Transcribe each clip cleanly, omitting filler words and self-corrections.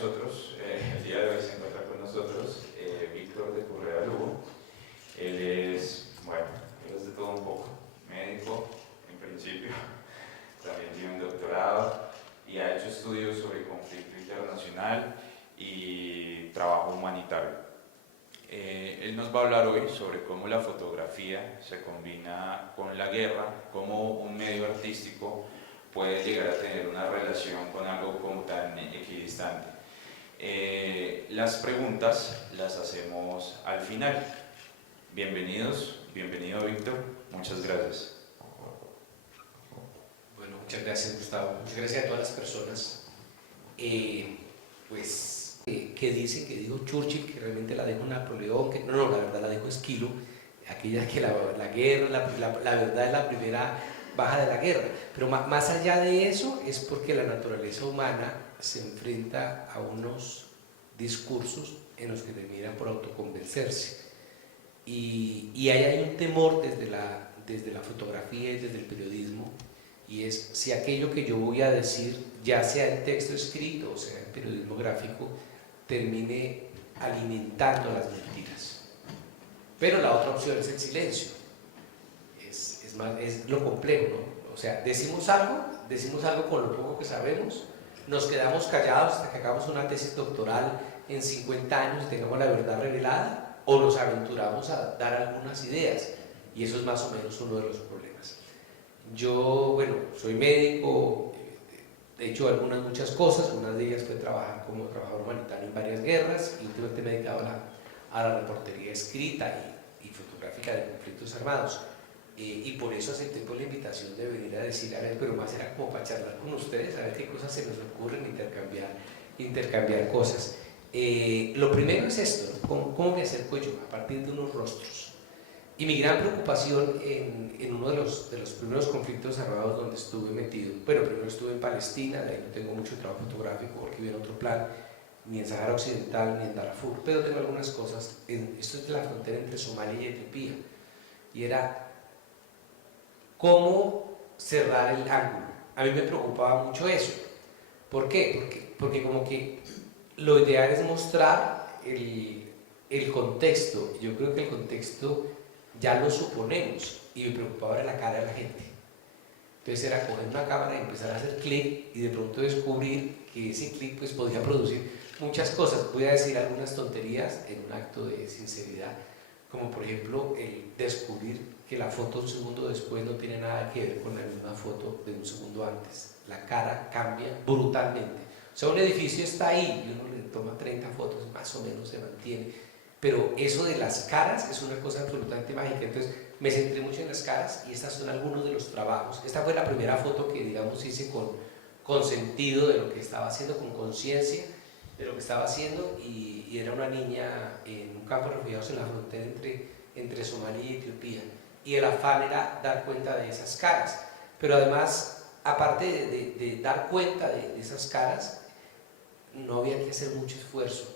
nosotros, el día de hoy se encuentra con nosotros Víctor de Correa Lugo. Él es, bueno, él es de todo un poco, médico en principio, también tiene un doctorado y ha hecho estudios sobre conflicto internacional y trabajo humanitario. Él nos va a hablar hoy sobre cómo la fotografía se combina con la guerra, cómo un medio artístico puede llegar a tener una relación con algo como tan equidistante. Las preguntas las hacemos al final. Bienvenido Víctor, muchas gracias. Bueno, muchas gracias Gustavo, muchas gracias a todas las personas que dicen que dijo Churchill, que realmente la dijo Napoleón, que no, la verdad la dijo Esquilo, aquella que la guerra, la verdad es la primera baja de la guerra, pero más allá de eso es porque la naturaleza humana se enfrenta a unos discursos en los que termina por autoconvencerse y ahí hay un temor desde la fotografía y desde el periodismo, y es si aquello que yo voy a decir, ya sea en texto escrito o sea en periodismo gráfico, termine alimentando las mentiras. Pero la otra opción es el silencio, es lo complejo, ¿no? O sea, decimos algo con lo poco que sabemos, nos quedamos callados hasta que hagamos una tesis doctoral en 50 años y tengamos la verdad revelada, o nos aventuramos a dar algunas ideas, y eso es más o menos uno de los problemas. Yo, bueno, soy médico, he hecho muchas cosas, una de ellas fue trabajar como trabajador humanitario en varias guerras, y últimamente me he dedicado a la reportería escrita y fotográfica de conflictos armados. Y por eso acepté la invitación de venir a decir, a ver, pero más era como para charlar con ustedes, a ver qué cosas se nos ocurren, intercambiar cosas. Lo primero es esto, ¿no? ¿Cómo me acerco yo? A partir de unos rostros. Y mi gran preocupación en uno de los primeros conflictos armados donde estuve metido, bueno, primero estuve en Palestina, de ahí no tengo mucho trabajo fotográfico porque viene otro plan, ni en Sahara Occidental, ni en Darfur, pero tengo algunas cosas, esto es de la frontera entre Somalia y Etiopía, y era cómo cerrar el ángulo. A mí me preocupaba mucho eso. ¿Por qué? Porque como que lo ideal es mostrar el contexto. Yo creo que el contexto ya lo suponemos, y me preocupaba era la cara de la gente. Entonces era coger una cámara y empezar a hacer clic y de pronto descubrir que ese clic pues podía producir muchas cosas. Voy a decir algunas tonterías en un acto de sinceridad, como por ejemplo el descubrir que la foto un segundo después no tiene nada que ver con la misma foto de un segundo antes. La cara cambia brutalmente. O sea, un edificio está ahí y uno le toma 30 fotos, más o menos se mantiene, pero eso de las caras es una cosa absolutamente mágica. Entonces me centré mucho en las caras, y estos son algunos de los trabajos. Esta fue la primera foto que, digamos, hice con sentido de lo que estaba haciendo, con conciencia de lo que estaba haciendo, y era una niña en un campo de refugiados en la frontera entre Somalia y Etiopía, y el afán era dar cuenta de esas caras, pero además, aparte de dar cuenta de esas caras, no había que hacer mucho esfuerzo,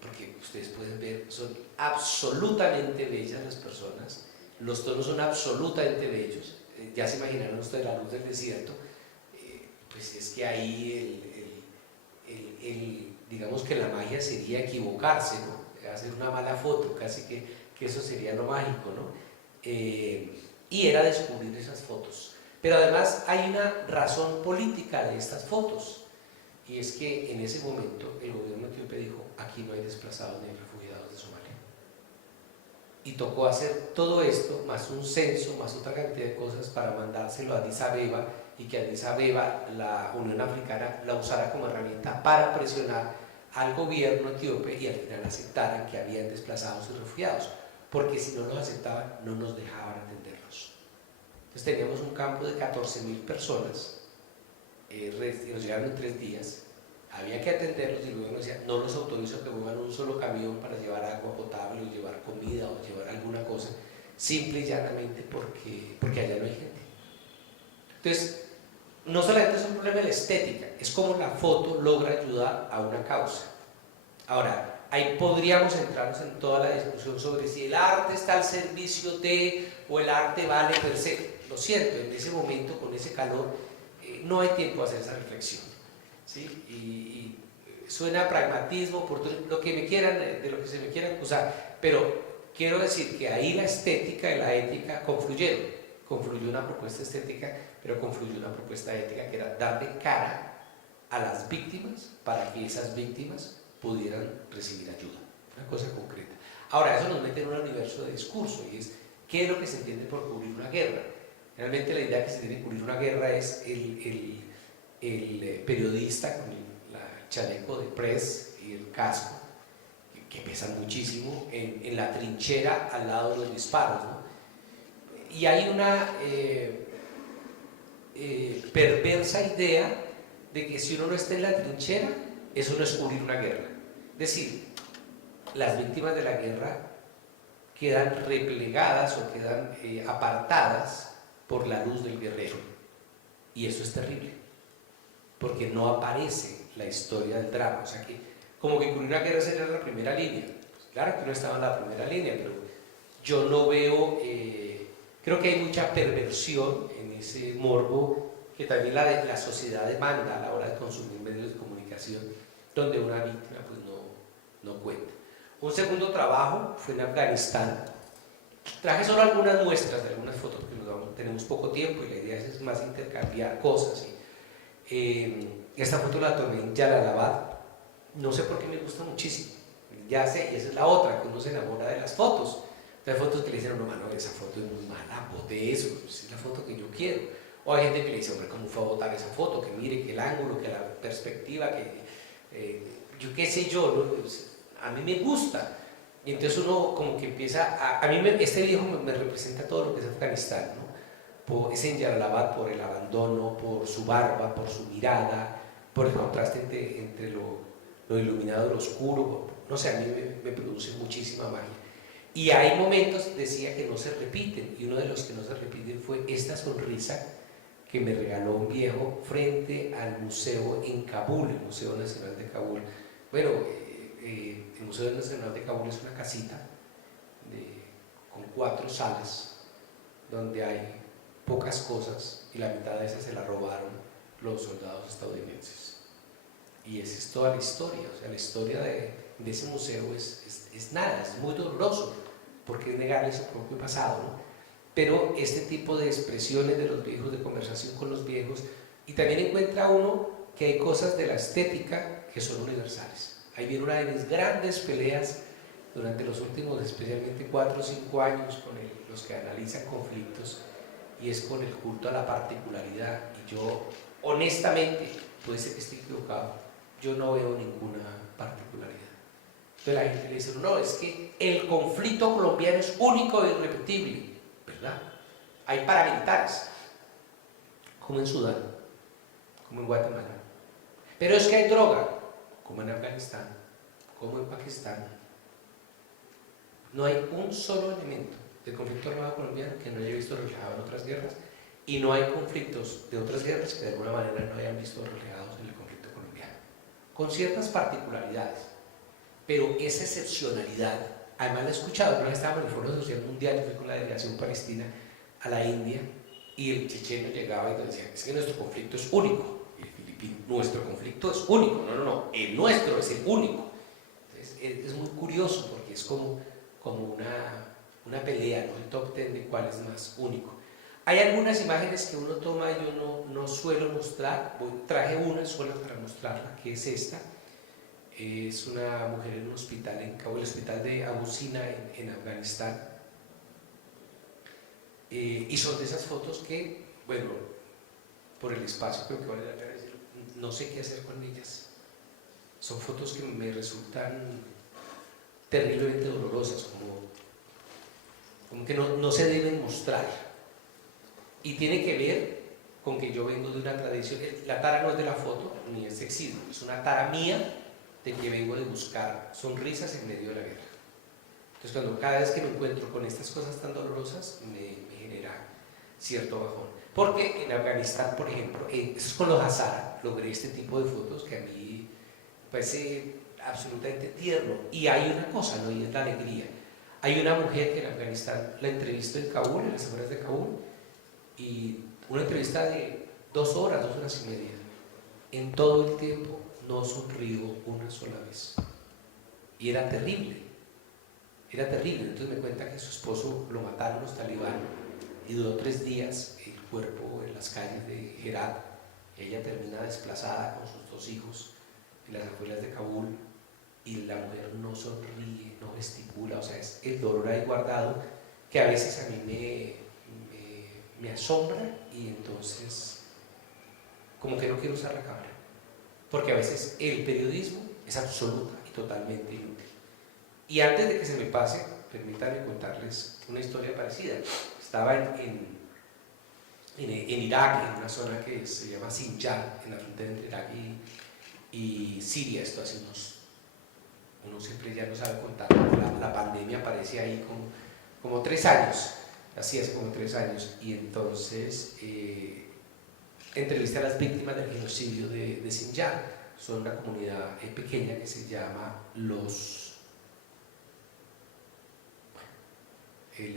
porque ustedes pueden ver, son absolutamente bellas las personas, los tonos son absolutamente bellos, ya se imaginaron ustedes la luz del desierto, pues es que ahí digamos que la magia sería equivocarse, ¿no? Hacer una mala foto, casi que eso sería lo mágico, ¿no? Y era descubrir esas fotos. Pero además hay una razón política de estas fotos, y es que en ese momento el gobierno etíope dijo: aquí no hay desplazados ni refugiados de Somalia, y tocó hacer todo esto, más un censo, más otra cantidad de cosas, para mandárselo a Addis Abeba, y que Addis Abeba, la Unión Africana, la usara como herramienta para presionar al gobierno etíope, y al final aceptaran que habían desplazados y refugiados, porque si no los aceptaban no nos dejaban atenderlos. Entonces teníamos un campo de 14.000 personas, y nos llegaron en 3 días, había que atenderlos, y luego nos decía: no los autorizo que muevan un solo camión para llevar agua potable o llevar comida o llevar alguna cosa, simple y llanamente porque allá no hay gente. Entonces, no solamente es un problema de la estética, es como la foto logra ayudar a una causa. Ahora, ahí podríamos entrarnos en toda la discusión sobre si el arte está al servicio de, o el arte vale per se. Lo siento, en ese momento, con ese calor, no hay tiempo a hacer esa reflexión, ¿sí? Y suena a pragmatismo, lo que me quieran, de lo que se me quieran acusar, pero quiero decir que ahí la estética y la ética confluyeron. Confluyó una propuesta estética, pero confluyó una propuesta ética que era darle cara a las víctimas para que esas víctimas pudieran recibir ayuda, una cosa concreta. Ahora, eso nos mete en un universo de discurso y es, ¿qué es lo que se entiende por cubrir una guerra? Realmente la idea que se tiene de cubrir una guerra es el periodista con el chaleco de press y el casco, que pesan muchísimo, en la trinchera al lado de los disparos, ¿no? Y hay una perversa idea de que si uno no está en la trinchera, eso no es cubrir una guerra. Es decir, las víctimas de la guerra quedan replegadas o quedan apartadas por la luz del guerrero. Y eso es terrible, porque no aparece la historia del drama. O sea que, como que cubrir una guerra sería la primera línea. Pues claro que no estaba en la primera línea, pero yo no veo, creo que hay mucha perversión en ese morbo que también la sociedad demanda a la hora de consumir medios de comunicación, donde una víctima pues no cuenta. Un segundo trabajo fue en Afganistán. Traje solo algunas muestras de algunas fotos, porque tenemos poco tiempo y la idea es más intercambiar cosas. Esta foto la tomé en Jalalabad, no sé por qué me gusta muchísimo. Ya sé, y esa es la otra, que uno se enamora de las fotos. Hay fotos que le dicen, no, mano, esa foto es muy mala, bote eso, es la foto que yo quiero. O hay gente que le dice, hombre, ¿cómo fue a botar esa foto? Que mire, que el ángulo, que la perspectiva, que yo qué sé yo, ¿no? A mí me gusta. Y entonces uno como que empieza, este viejo me representa todo lo que es Afganistán, ¿no? Es en Jalalabad por el abandono, por su barba, por su mirada, por el contraste entre lo iluminado y lo oscuro. No sé, a mí me produce muchísima magia. Y hay momentos, decía, que no se repiten, y uno de los que no se repiten fue esta sonrisa que me regaló un viejo frente al museo en Kabul, el Museo Nacional de Kabul. Bueno, el Museo Nacional de Kabul es una casita con 4 salas donde hay pocas cosas y la mitad de esas se la robaron los soldados estadounidenses. Y esa es toda la historia, o sea, la historia de ese museo es nada, es muy doloroso, porque es negarle su propio pasado, ¿no? Pero este tipo de expresiones de los viejos, de conversación con los viejos, y también encuentra uno que hay cosas de la estética que son universales. Ahí viene una de mis grandes peleas durante los últimos, especialmente 4 o 5 años, con los que analizan conflictos, y es con el culto a la particularidad. Y yo, honestamente, puede ser que esté equivocado, yo no veo ninguna particularidad. Entonces la gente le dice, no, es que el conflicto colombiano es único e irrepetible, ¿verdad? Hay paramilitares, como en Sudán, como en Guatemala. Pero es que hay droga, como en Afganistán, como en Pakistán. No hay un solo elemento del conflicto armado colombiano que no haya visto reflejado en otras guerras, y no hay conflictos de otras guerras que de alguna manera no hayan visto reflejados en el conflicto colombiano, con ciertas particularidades. Pero esa excepcionalidad, además la he escuchado, una vez estábamos en el Foro Social Mundial, fui con la delegación palestina a la India, y el checheno llegaba y nos decía, es que nuestro conflicto es único. Y el filipino, nuestro conflicto es único. No, el nuestro es el único. Entonces es muy curioso porque es como una pelea, ¿no? El top 10 de cuál es más único. Hay algunas imágenes que uno toma y yo no suelo mostrar, traje una sola para mostrarla, que es esta. Es una mujer en un hospital en Kabul, el hospital de Abu Sina en Afganistán. Y son de esas fotos que, bueno, por el espacio creo que vale la pena decir, no sé qué hacer con ellas. Son fotos que me resultan terriblemente dolorosas, como que no se deben mostrar. Y tiene que ver con que yo vengo de una tradición, la tara no es de la foto, ni es sexismo, es una tara mía de que vengo de buscar sonrisas en medio de la guerra. Entonces cada vez que me encuentro con estas cosas tan dolorosas me genera cierto bajón, porque en Afganistán, por ejemplo, eso es con los Hazara, logré este tipo de fotos que a mí me parece absolutamente tierno. Y hay una cosa, ¿no? Y es la alegría. Hay una mujer que en Afganistán la entrevisto en Kabul, en las afueras de Kabul, y una entrevista de 2 horas, 2 horas y media. En todo el tiempo no sonrió una sola vez. Y era terrible, era terrible. Entonces me cuenta que su esposo lo mataron los talibanes y duró 3 días el cuerpo en las calles de Herat. Ella termina desplazada con sus 2 hijos en las afueras de Kabul y la mujer no sonríe, no gesticula, o sea, es el dolor ahí guardado que a veces a mí me asombra y entonces como que no quiero usar la cámara, porque a veces el periodismo es absoluta y totalmente inútil. Y antes de que se me pase, permítanme contarles una historia parecida. Estaba en Irak, en una zona que se llama Sinjar, en la frontera entre Irak y Siria. Esto hace uno siempre ya no sabe contar, la pandemia aparece ahí como 3 años, así hace como 3 años, y entonces entrevisté a las víctimas del genocidio de Sinjar. Son una comunidad pequeña que se llama el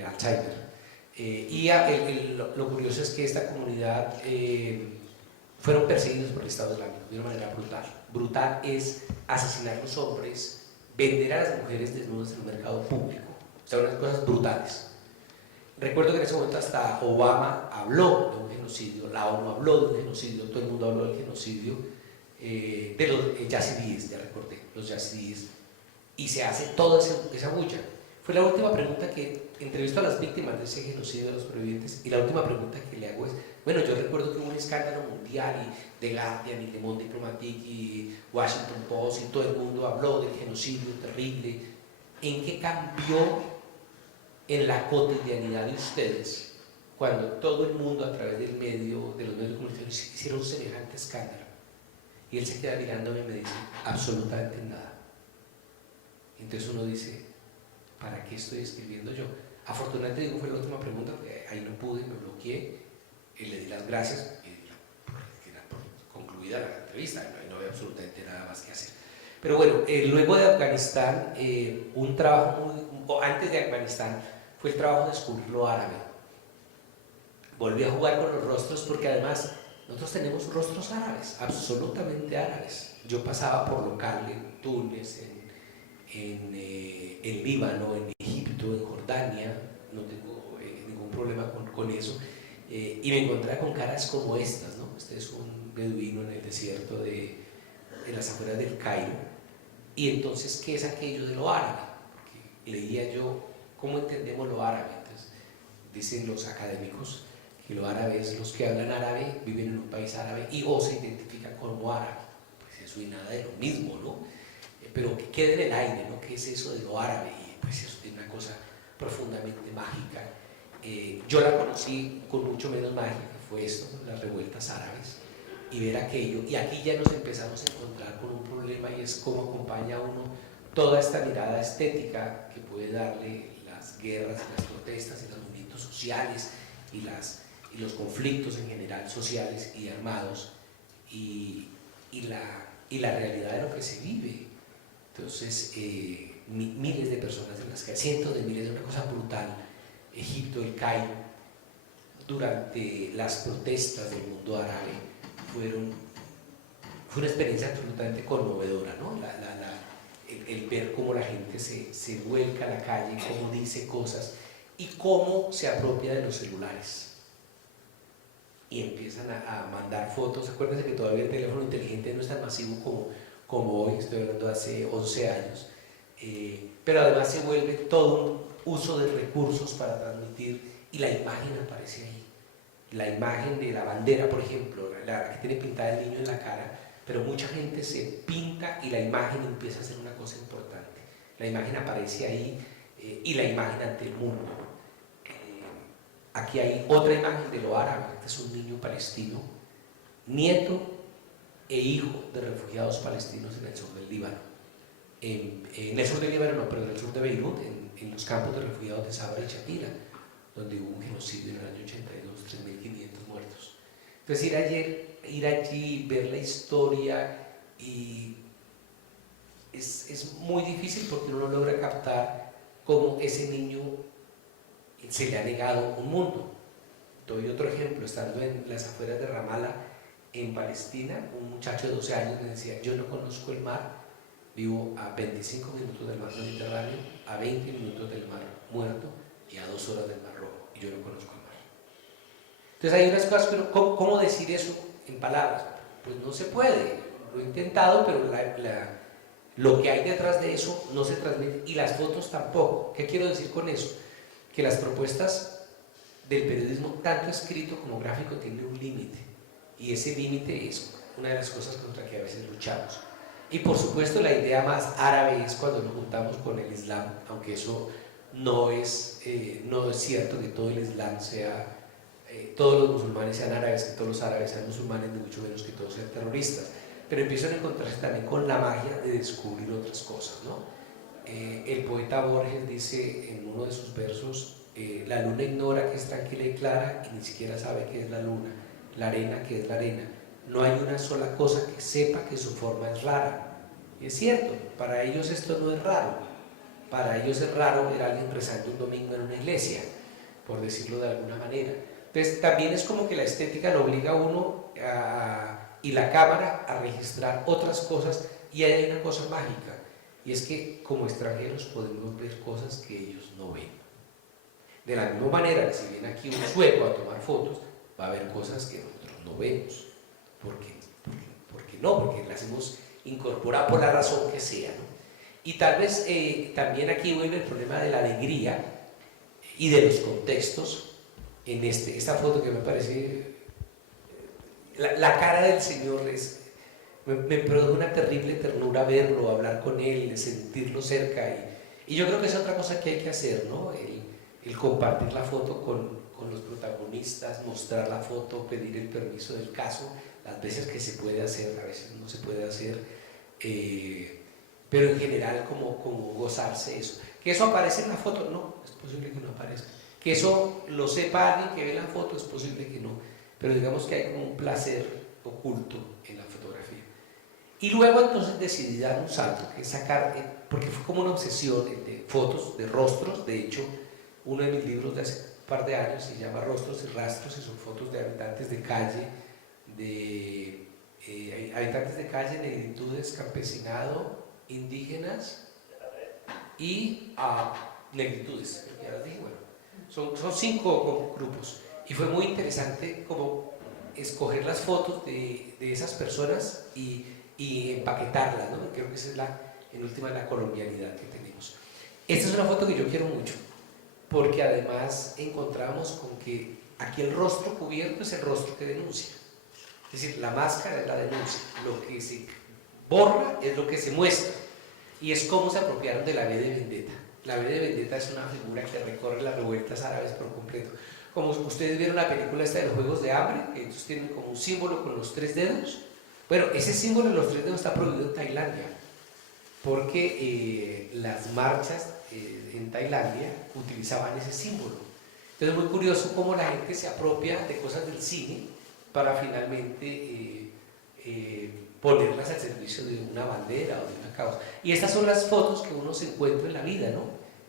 Alzheimer. Lo curioso es que esta comunidad fueron perseguidos por el Estado Islámico de una manera brutal. Brutal es asesinar a los hombres, vender a las mujeres desnudas en un mercado público. O sea, unas cosas brutales. Recuerdo que en ese momento hasta Obama habló de un genocidio, la ONU habló de un genocidio, todo el mundo habló del genocidio de los yazidíes, ya recordé, los yazidíes, y se hace toda esa bulla. Fue la última pregunta que entrevisto a las víctimas de ese genocidio de los sobrevivientes, y la última pregunta que le hago es, bueno, yo recuerdo que hubo un escándalo mundial y The Guardian y Le Monde Diplomatique y Washington Post y todo el mundo habló del genocidio terrible. ¿En qué cambió en la cotidianidad de ustedes cuando todo el mundo a través de los medios de comunicación hicieron un semejante escándalo? Y él se queda mirándome y me dice, absolutamente nada. Entonces uno dice, ¿para qué estoy escribiendo yo? Afortunadamente, digo, fue la última pregunta, porque ahí no pude, me bloqueé, y le di las gracias, y era concluida la entrevista, no había absolutamente nada más que hacer. Pero bueno, luego de Afganistán, un trabajo antes de Afganistán, fue el trabajo de descubrir lo árabe. Volví a jugar con los rostros, porque además nosotros tenemos rostros árabes, absolutamente árabes. Yo pasaba por local en Túnez, en Líbano, en Egipto, en Jordania, no tengo ningún problema con eso, y me encontré con caras como estas, ¿no? Este es un beduino en el desierto de las afueras del Cairo, y entonces, ¿qué es aquello de lo árabe? Porque leía yo, ¿cómo entendemos lo árabe? Entonces, dicen los académicos que lo árabe es los que hablan árabe, viven en un país árabe y o se identifican como árabe. Pues eso y nada de lo mismo, ¿no? Pero que quede en el aire, ¿no? ¿Qué es eso de lo árabe? Y pues eso es una cosa profundamente mágica. Yo la conocí con mucho menos magia, que fue esto, las revueltas árabes, y ver aquello. Y aquí ya nos empezamos a encontrar con un problema, y es cómo acompaña a uno toda esta mirada estética que puede darle las guerras, las protestas y los movimientos sociales y los conflictos en general sociales y armados, y la realidad de lo que se vive. Entonces, miles de personas en las calles, cientos de miles, de una cosa brutal. Egipto, el Cairo, durante las protestas del mundo árabe, fue una experiencia absolutamente conmovedora, ¿no? El ver cómo la gente se vuelca a la calle, cómo dice cosas y cómo se apropia de los celulares. Y empiezan a mandar fotos. Acuérdense que todavía el teléfono inteligente no es tan masivo como hoy, estoy hablando de hace 11 años, pero además se vuelve todo un uso de recursos para transmitir, y la imagen aparece ahí. La imagen de la bandera, por ejemplo, la que tiene pintada el niño en la cara, pero mucha gente se pinta y la imagen empieza a ser una cosa importante. La imagen aparece ahí y la imagen ante el mundo. Aquí hay otra imagen de lo árabe. Este es un niño palestino, nieto e hijo de refugiados palestinos en el sur del Líbano. En el sur del Líbano no, pero en el sur de Beirut, en los campos de refugiados de Sabra y Shatila, donde hubo un genocidio en el año 82, 3.500 muertos. Entonces ir allí, ver la historia, y es muy difícil porque uno no logra captar cómo ese niño se le ha negado un mundo. Doy otro ejemplo, estando en las afueras de Ramallah, en Palestina, un muchacho de 12 años me decía, yo no conozco el mar, vivo a 25 minutos del mar Mediterráneo, a 20 minutos del mar Muerto y a 2 horas del mar Rojo, y yo no conozco el mar. Entonces hay unas cosas, pero ¿cómo decir eso en palabras? Pues no se puede, lo he intentado, pero lo que hay detrás de eso no se transmite, y las fotos tampoco. ¿Qué quiero decir con eso? Que las propuestas del periodismo, tanto escrito como gráfico, tienen un límite, y ese límite es una de las cosas contra que a veces luchamos. Y por supuesto la idea más árabe es cuando nos juntamos con el Islam, aunque eso no es cierto que todo el Islam sea, todos los musulmanes sean árabes, que todos los árabes sean musulmanes, ni mucho menos que todos sean terroristas, pero empiezan a encontrarse también con la magia de descubrir otras cosas, ¿no? El poeta Borges dice en uno de sus versos, la luna ignora que es tranquila y clara y ni siquiera sabe qué es la luna, la arena que es la arena, no hay una sola cosa que sepa que su forma es rara. Y es cierto, para ellos esto no es raro, para ellos es raro ver a alguien rezando un domingo en una iglesia, por decirlo de alguna manera. Entonces también es como que la estética lo obliga a uno y la cámara a registrar otras cosas, y hay una cosa mágica, y es que como extranjeros podemos ver cosas que ellos no ven. De la misma manera que si viene aquí un sueco a tomar fotos, va a haber cosas que nosotros no vemos. ¿Por qué? Porque no, porque las hemos incorporado por la razón que sea, ¿no? Y tal vez también aquí vuelve el problema de la alegría y de los contextos. En esta foto que me parece, la cara del Señor me produjo una terrible ternura verlo, hablar con Él, sentirlo cerca, y yo creo que es otra cosa que hay que hacer, ¿no? El compartir la foto con los protagonistas, mostrar la foto, pedir el permiso del caso, las veces que se puede hacer, a veces no se puede hacer, pero en general como gozarse eso. ¿Que eso aparece en la foto? No, es posible que no aparezca. Que eso lo sepa alguien que ve la foto, es posible que no, pero digamos que hay como un placer oculto en la fotografía. Y luego entonces decidí dar un salto, que es sacar, porque fue como una obsesión de fotos, de rostros. De hecho, uno de mis libros de hace un par de años se llama Rostros y Rastros, y son fotos de habitantes de calle, habitantes de calle, negritudes, campesinado, indígenas y negritudes, ya les dije. Bueno, son 5 grupos, y fue muy interesante como escoger las fotos de esas personas y empaquetarlas, ¿no? Creo que esa es en última la colonialidad que tenemos. Esta es una foto que yo quiero mucho, porque además encontramos con que aquí el rostro cubierto es el rostro que denuncia. Es decir, la máscara es la denuncia, lo que se borra es lo que se muestra, y es cómo se apropiaron de la V de Vendetta. La V de Vendetta es una figura que recorre las revueltas árabes por completo. Como ustedes vieron la película esta de los Juegos de Hambre, que ellos tienen como un símbolo con los 3 dedos. Bueno, ese símbolo de los 3 dedos está prohibido en Tailandia, porque las marchas en Tailandia utilizaban ese símbolo. Entonces es muy curioso cómo la gente se apropia de cosas del cine para finalmente ponerlas al servicio de una bandera o de una causa. Y estas son las fotos que uno se encuentra en la vida, ¿no?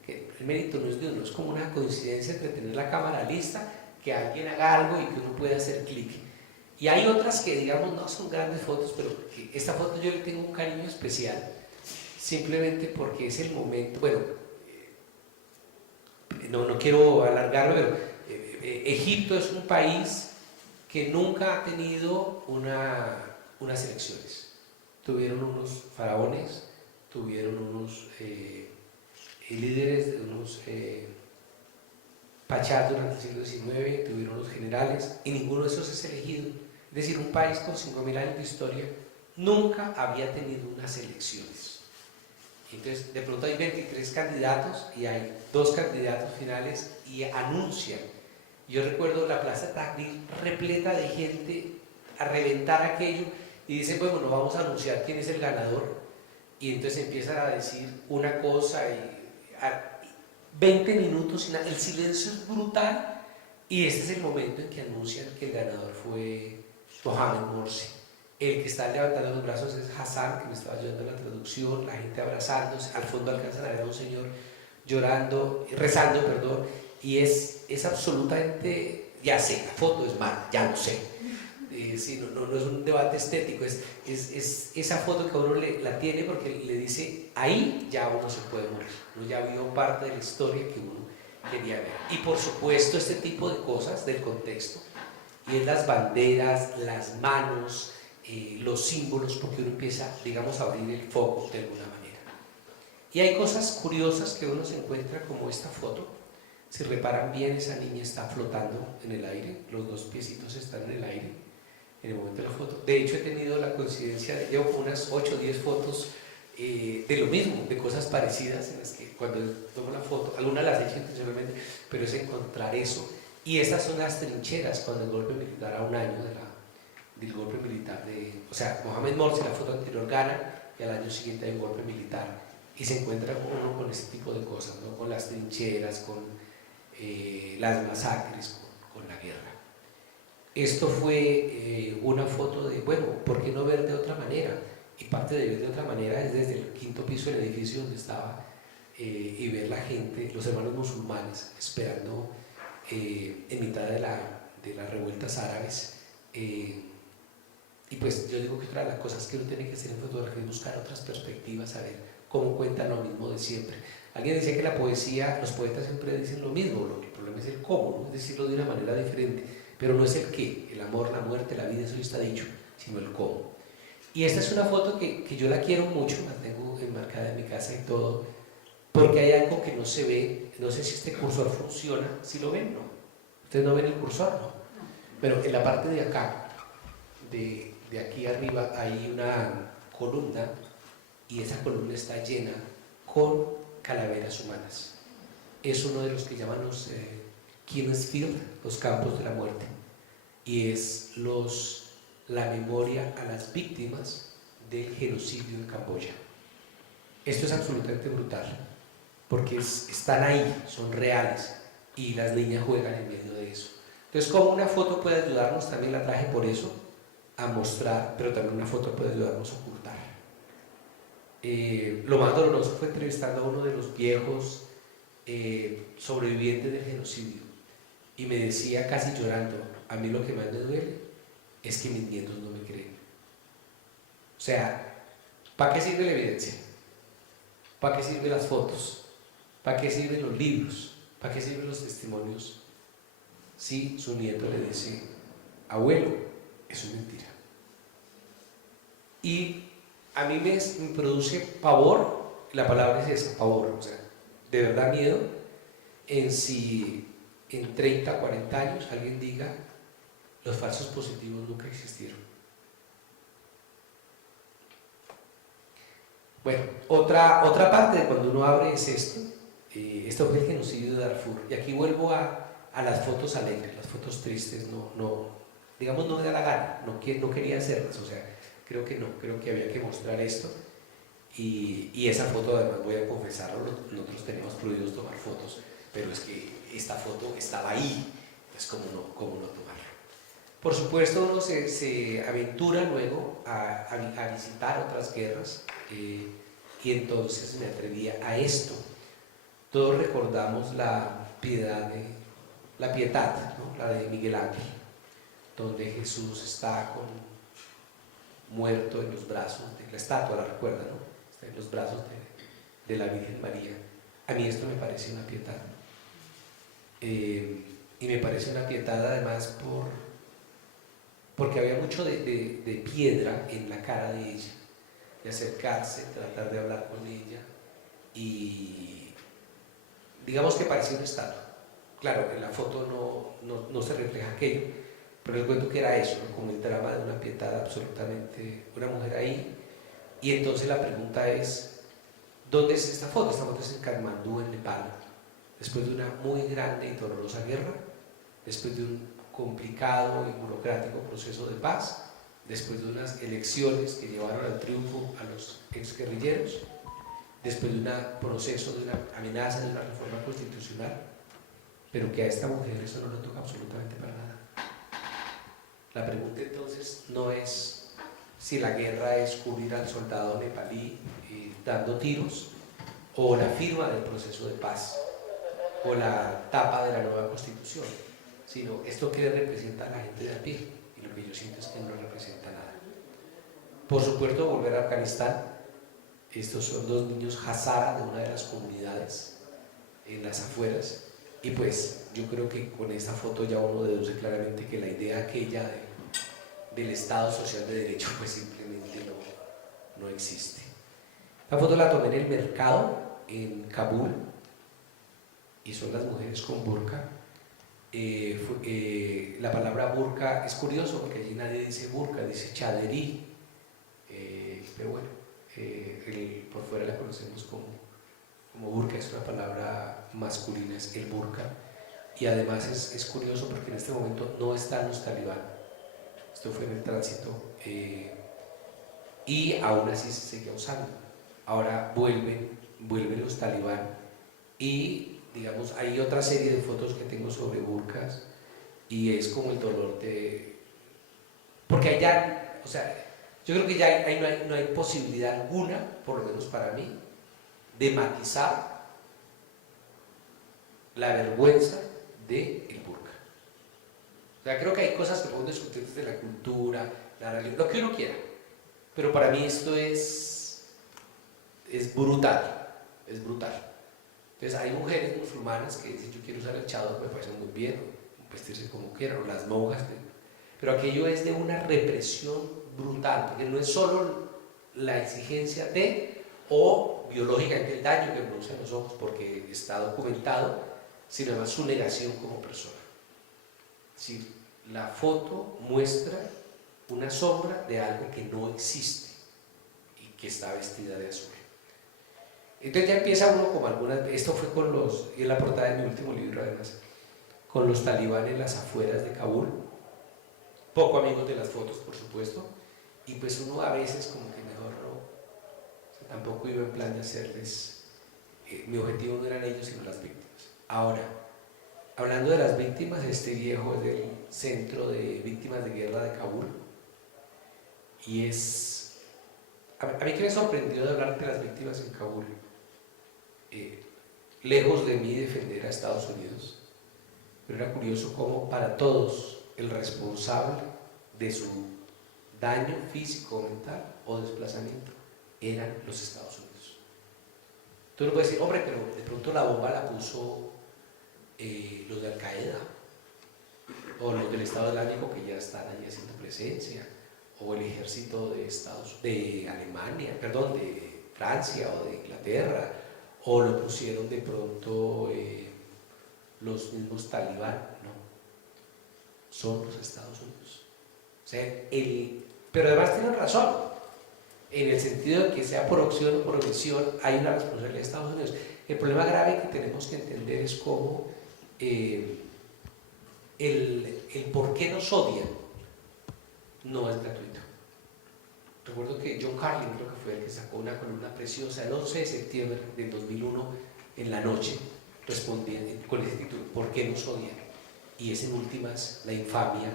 Que el mérito no es de uno, es como una coincidencia entre tener la cámara lista, que alguien haga algo y que uno pueda hacer clic. Y hay otras que, digamos, no son grandes fotos, pero que esta foto yo le tengo un cariño especial, simplemente porque es el momento. Bueno, no quiero alargarlo, pero Egipto es un país que nunca ha tenido unas elecciones. Tuvieron unos faraones, tuvieron unos líderes, unos pachás durante el siglo XIX, tuvieron unos generales, y ninguno de esos es elegido. Es decir, un país con 5.000 años de historia nunca había tenido unas elecciones. Entonces, de pronto hay 23 candidatos y hay 2 candidatos finales, y anuncian. Yo recuerdo la Plaza Tahrir repleta de gente a reventar aquello, y dicen, bueno, vamos a anunciar quién es el ganador, y entonces empiezan a decir una cosa y 20 minutos, el silencio es brutal, y este es el momento en que anuncian que el ganador fue Mohamed Morsi. El que está levantando los brazos es Hassan, que me estaba ayudando en la traducción, la gente abrazándose, al fondo alcanzan a ver a un señor llorando, rezando, perdón, y es absolutamente, ya sé, la foto es mala, ya lo sé, sí, no es un debate estético, es esa foto que uno la tiene porque le dice, ahí ya uno se puede morir, uno ya vio parte de la historia que uno quería ver. Y por supuesto este tipo de cosas del contexto, y es las banderas, las manos, los símbolos, porque uno empieza, digamos, a abrir el foco de alguna manera. Y hay cosas curiosas que uno se encuentra, como esta foto. Si reparan bien, esa niña está flotando en el aire, los dos piecitos están en el aire en el momento de la foto. De hecho, he tenido la coincidencia de, llevo como unas 8 o 10 fotos de lo mismo, de cosas parecidas, en las que cuando tomo la foto, algunas las he hecho intencionalmente, pero es encontrar eso. Y estas son las trincheras cuando el golpe militar, a un año del golpe militar, o sea, Mohamed Morsi, la foto anterior, gana, y al año siguiente hay un golpe militar. Y se encuentra uno con ese tipo de cosas, ¿no? Con las trincheras, con las masacres, con la guerra. Esto fue una foto de, bueno, ¿por qué no ver de otra manera? Y parte de ver de otra manera es desde el 5.º piso del edificio donde estaba y ver la gente, los hermanos musulmanes, esperando en mitad de las revueltas árabes. Y pues yo digo que otra de las cosas que uno tiene que hacer en fotografía es buscar otras perspectivas, a ver cómo cuentan lo mismo de siempre. Alguien decía que la poesía, los poetas siempre dicen lo mismo, el problema es el cómo, ¿no? Es decirlo de una manera diferente, pero no es el qué, el amor, la muerte, la vida, eso ya está dicho, sino el cómo. Y esta es una foto que yo la quiero mucho, la tengo enmarcada en mi casa y todo, porque hay algo que no se ve, no sé si este cursor funciona, si lo ven, ¿no? ¿Ustedes no ven el cursor? No. Pero en la parte de acá, de aquí arriba, hay una columna, y esa columna está llena con calaveras humanas. Es uno de los que llaman los Killing Field, los campos de la muerte, y es la memoria a las víctimas del genocidio en Camboya. Esto es absolutamente brutal, porque están ahí, son reales, y las niñas juegan en medio de eso. Entonces, como una foto puede ayudarnos, también la traje por eso, a mostrar, pero también una foto puede ayudarnos a ocultar. Lo más doloroso fue entrevistando a uno de los viejos sobrevivientes del genocidio, y me decía casi llorando, a mí lo que más me duele es que mis nietos no me creen. O sea, ¿para qué sirve la evidencia? ¿Para qué sirven las fotos? ¿Para qué sirven los libros? ¿Para qué sirven los testimonios? Si su nieto le dice, abuelo, eso es mentira. Y a mí me produce pavor, la palabra es esa, pavor, o sea, de verdad miedo, en si en 30, 40 años alguien diga, los falsos positivos nunca existieron. Bueno, otra parte de cuando uno abre es esto. Esto fue el genocidio de Darfur. Y aquí vuelvo a las fotos alegres, las fotos tristes, digamos, no me da la gana, no quería hacerlas, o sea, creo que había que mostrar esto. Y esa foto, además, voy a confesarlo, nosotros teníamos prohibidos tomar fotos, pero es que esta foto estaba ahí, entonces cómo no tomarla. Por supuesto, uno se aventura luego a visitar otras guerras, y entonces me atrevía a esto. Todos recordamos la piedad, ¿no? La de Miguel Ángel, donde Jesús está muerto en los brazos de la estatua, la recuerdan, ¿no? Está en los brazos de la Virgen María. A mí esto me parece una piedad. Y me parece una piedad además porque había mucho de piedra en la cara de ella, de acercarse, tratar de hablar con ella, y digamos que parecía una estatua. Claro, en la foto no se refleja aquello, pero el cuento que era eso, ¿no? Como el drama de una piedad absolutamente, una mujer ahí. Y entonces la pregunta es, ¿dónde es esta foto? Esta foto es en Katmandú, en Nepal, después de una muy grande y dolorosa guerra, después de un complicado y burocrático proceso de paz, después de unas elecciones que llevaron al triunfo a los exguerrilleros, después de un proceso de una amenaza de una reforma constitucional, pero que a esta mujer eso no le toca absolutamente para nada. La pregunta entonces no es si la guerra es cubrir al soldado nepalí dando tiros, o la firma del proceso de paz, o la tapa de la nueva constitución, sino esto que representa a la gente de a pie, y y lo que yo siento es que no representa nada. Por supuesto, volver a Afganistán. Estos son dos niños Hazara de una de las comunidades en las afueras, y pues yo creo que con esta foto ya uno deduce claramente que la idea aquella del Estado Social de Derecho pues simplemente no existe. La foto la tomé en el mercado en Kabul y son las mujeres con burka. La palabra burka es curioso porque allí nadie dice burka, dice chaderí, pero bueno, por fuera la conocemos como burka, es una palabra masculina, es el burka. Y además es curioso porque en este momento no están los talibán, esto fue en el tránsito, y aún así se seguía usando. Ahora vuelven los talibán y digamos hay otra serie de fotos que tengo sobre burkas y es como el dolor de... porque allá, o sea, yo creo que ya ahí no hay posibilidad alguna, por lo menos para mí, de matizar la vergüenza del burka. O sea, creo que hay cosas que podemos discutir desde la cultura, la religión, lo que uno quiera, pero para mí esto es brutal, es brutal. Entonces hay mujeres musulmanas que dicen yo quiero usar el chador, me parece muy bien, o vestirse como quieran, o las monjas, pero aquello es de una represión brutal, porque no es solo la exigencia de o biológicamente el daño que producen los ojos, porque está documentado, sino además su negación como persona. Si la foto muestra una sombra de algo que no existe y que está vestida de azul. Entonces ya empieza uno como algunas, esto fue con los, y en la portada de mi último libro además, con los talibanes en las afueras de Kabul, poco amigos de las fotos por supuesto, y pues uno a veces como que mejor no, o sea, tampoco iba en plan de hacerles, mi objetivo no eran ellos sino las víctimas. Ahora, hablando de las víctimas, este viejo es del Centro de Víctimas de Guerra de Kabul, y es, a mí que me sorprendió de hablar de las víctimas en Kabul, lejos de mí defender a Estados Unidos, pero era curioso cómo para todos el responsable de su daño físico, mental o desplazamiento eran los Estados Unidos. Tú no puedes decir, hombre, pero de pronto la bomba la puso los de Al Qaeda o los del Estado Islámico que ya están allí haciendo presencia, o el ejército de Alemania, perdón, de Francia o de Inglaterra, o lo pusieron de pronto los mismos talibán. No, son los Estados Unidos. O sea, pero además tienen razón, en el sentido de que sea por opción o por omisión, hay una responsabilidad de Estados Unidos. El problema grave que tenemos que entender es cómo el por qué nos odian no es gratuito. Recuerdo que John Carlin, creo que fue el que sacó una columna preciosa el 11 de septiembre del 2001 en la noche, respondiendo con ese título, ¿por qué nos odian? Y es en últimas la infamia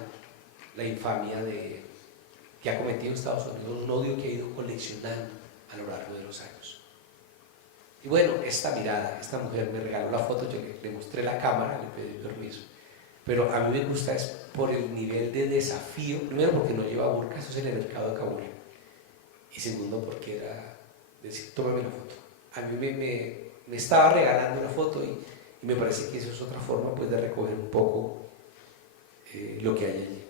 que ha cometido Estados Unidos, un odio que ha ido coleccionando a lo largo de los años. Y bueno, esta mirada, esta mujer me regaló la foto, yo le mostré la cámara, le pedí permiso, pero a mí me gusta es por el nivel de desafío, primero porque no lleva burka, eso es en el mercado de Kabul, y segundo porque era decir, tómame la foto. A mí me estaba regalando la foto y me parece que eso es otra forma pues de recoger un poco lo que hay allí.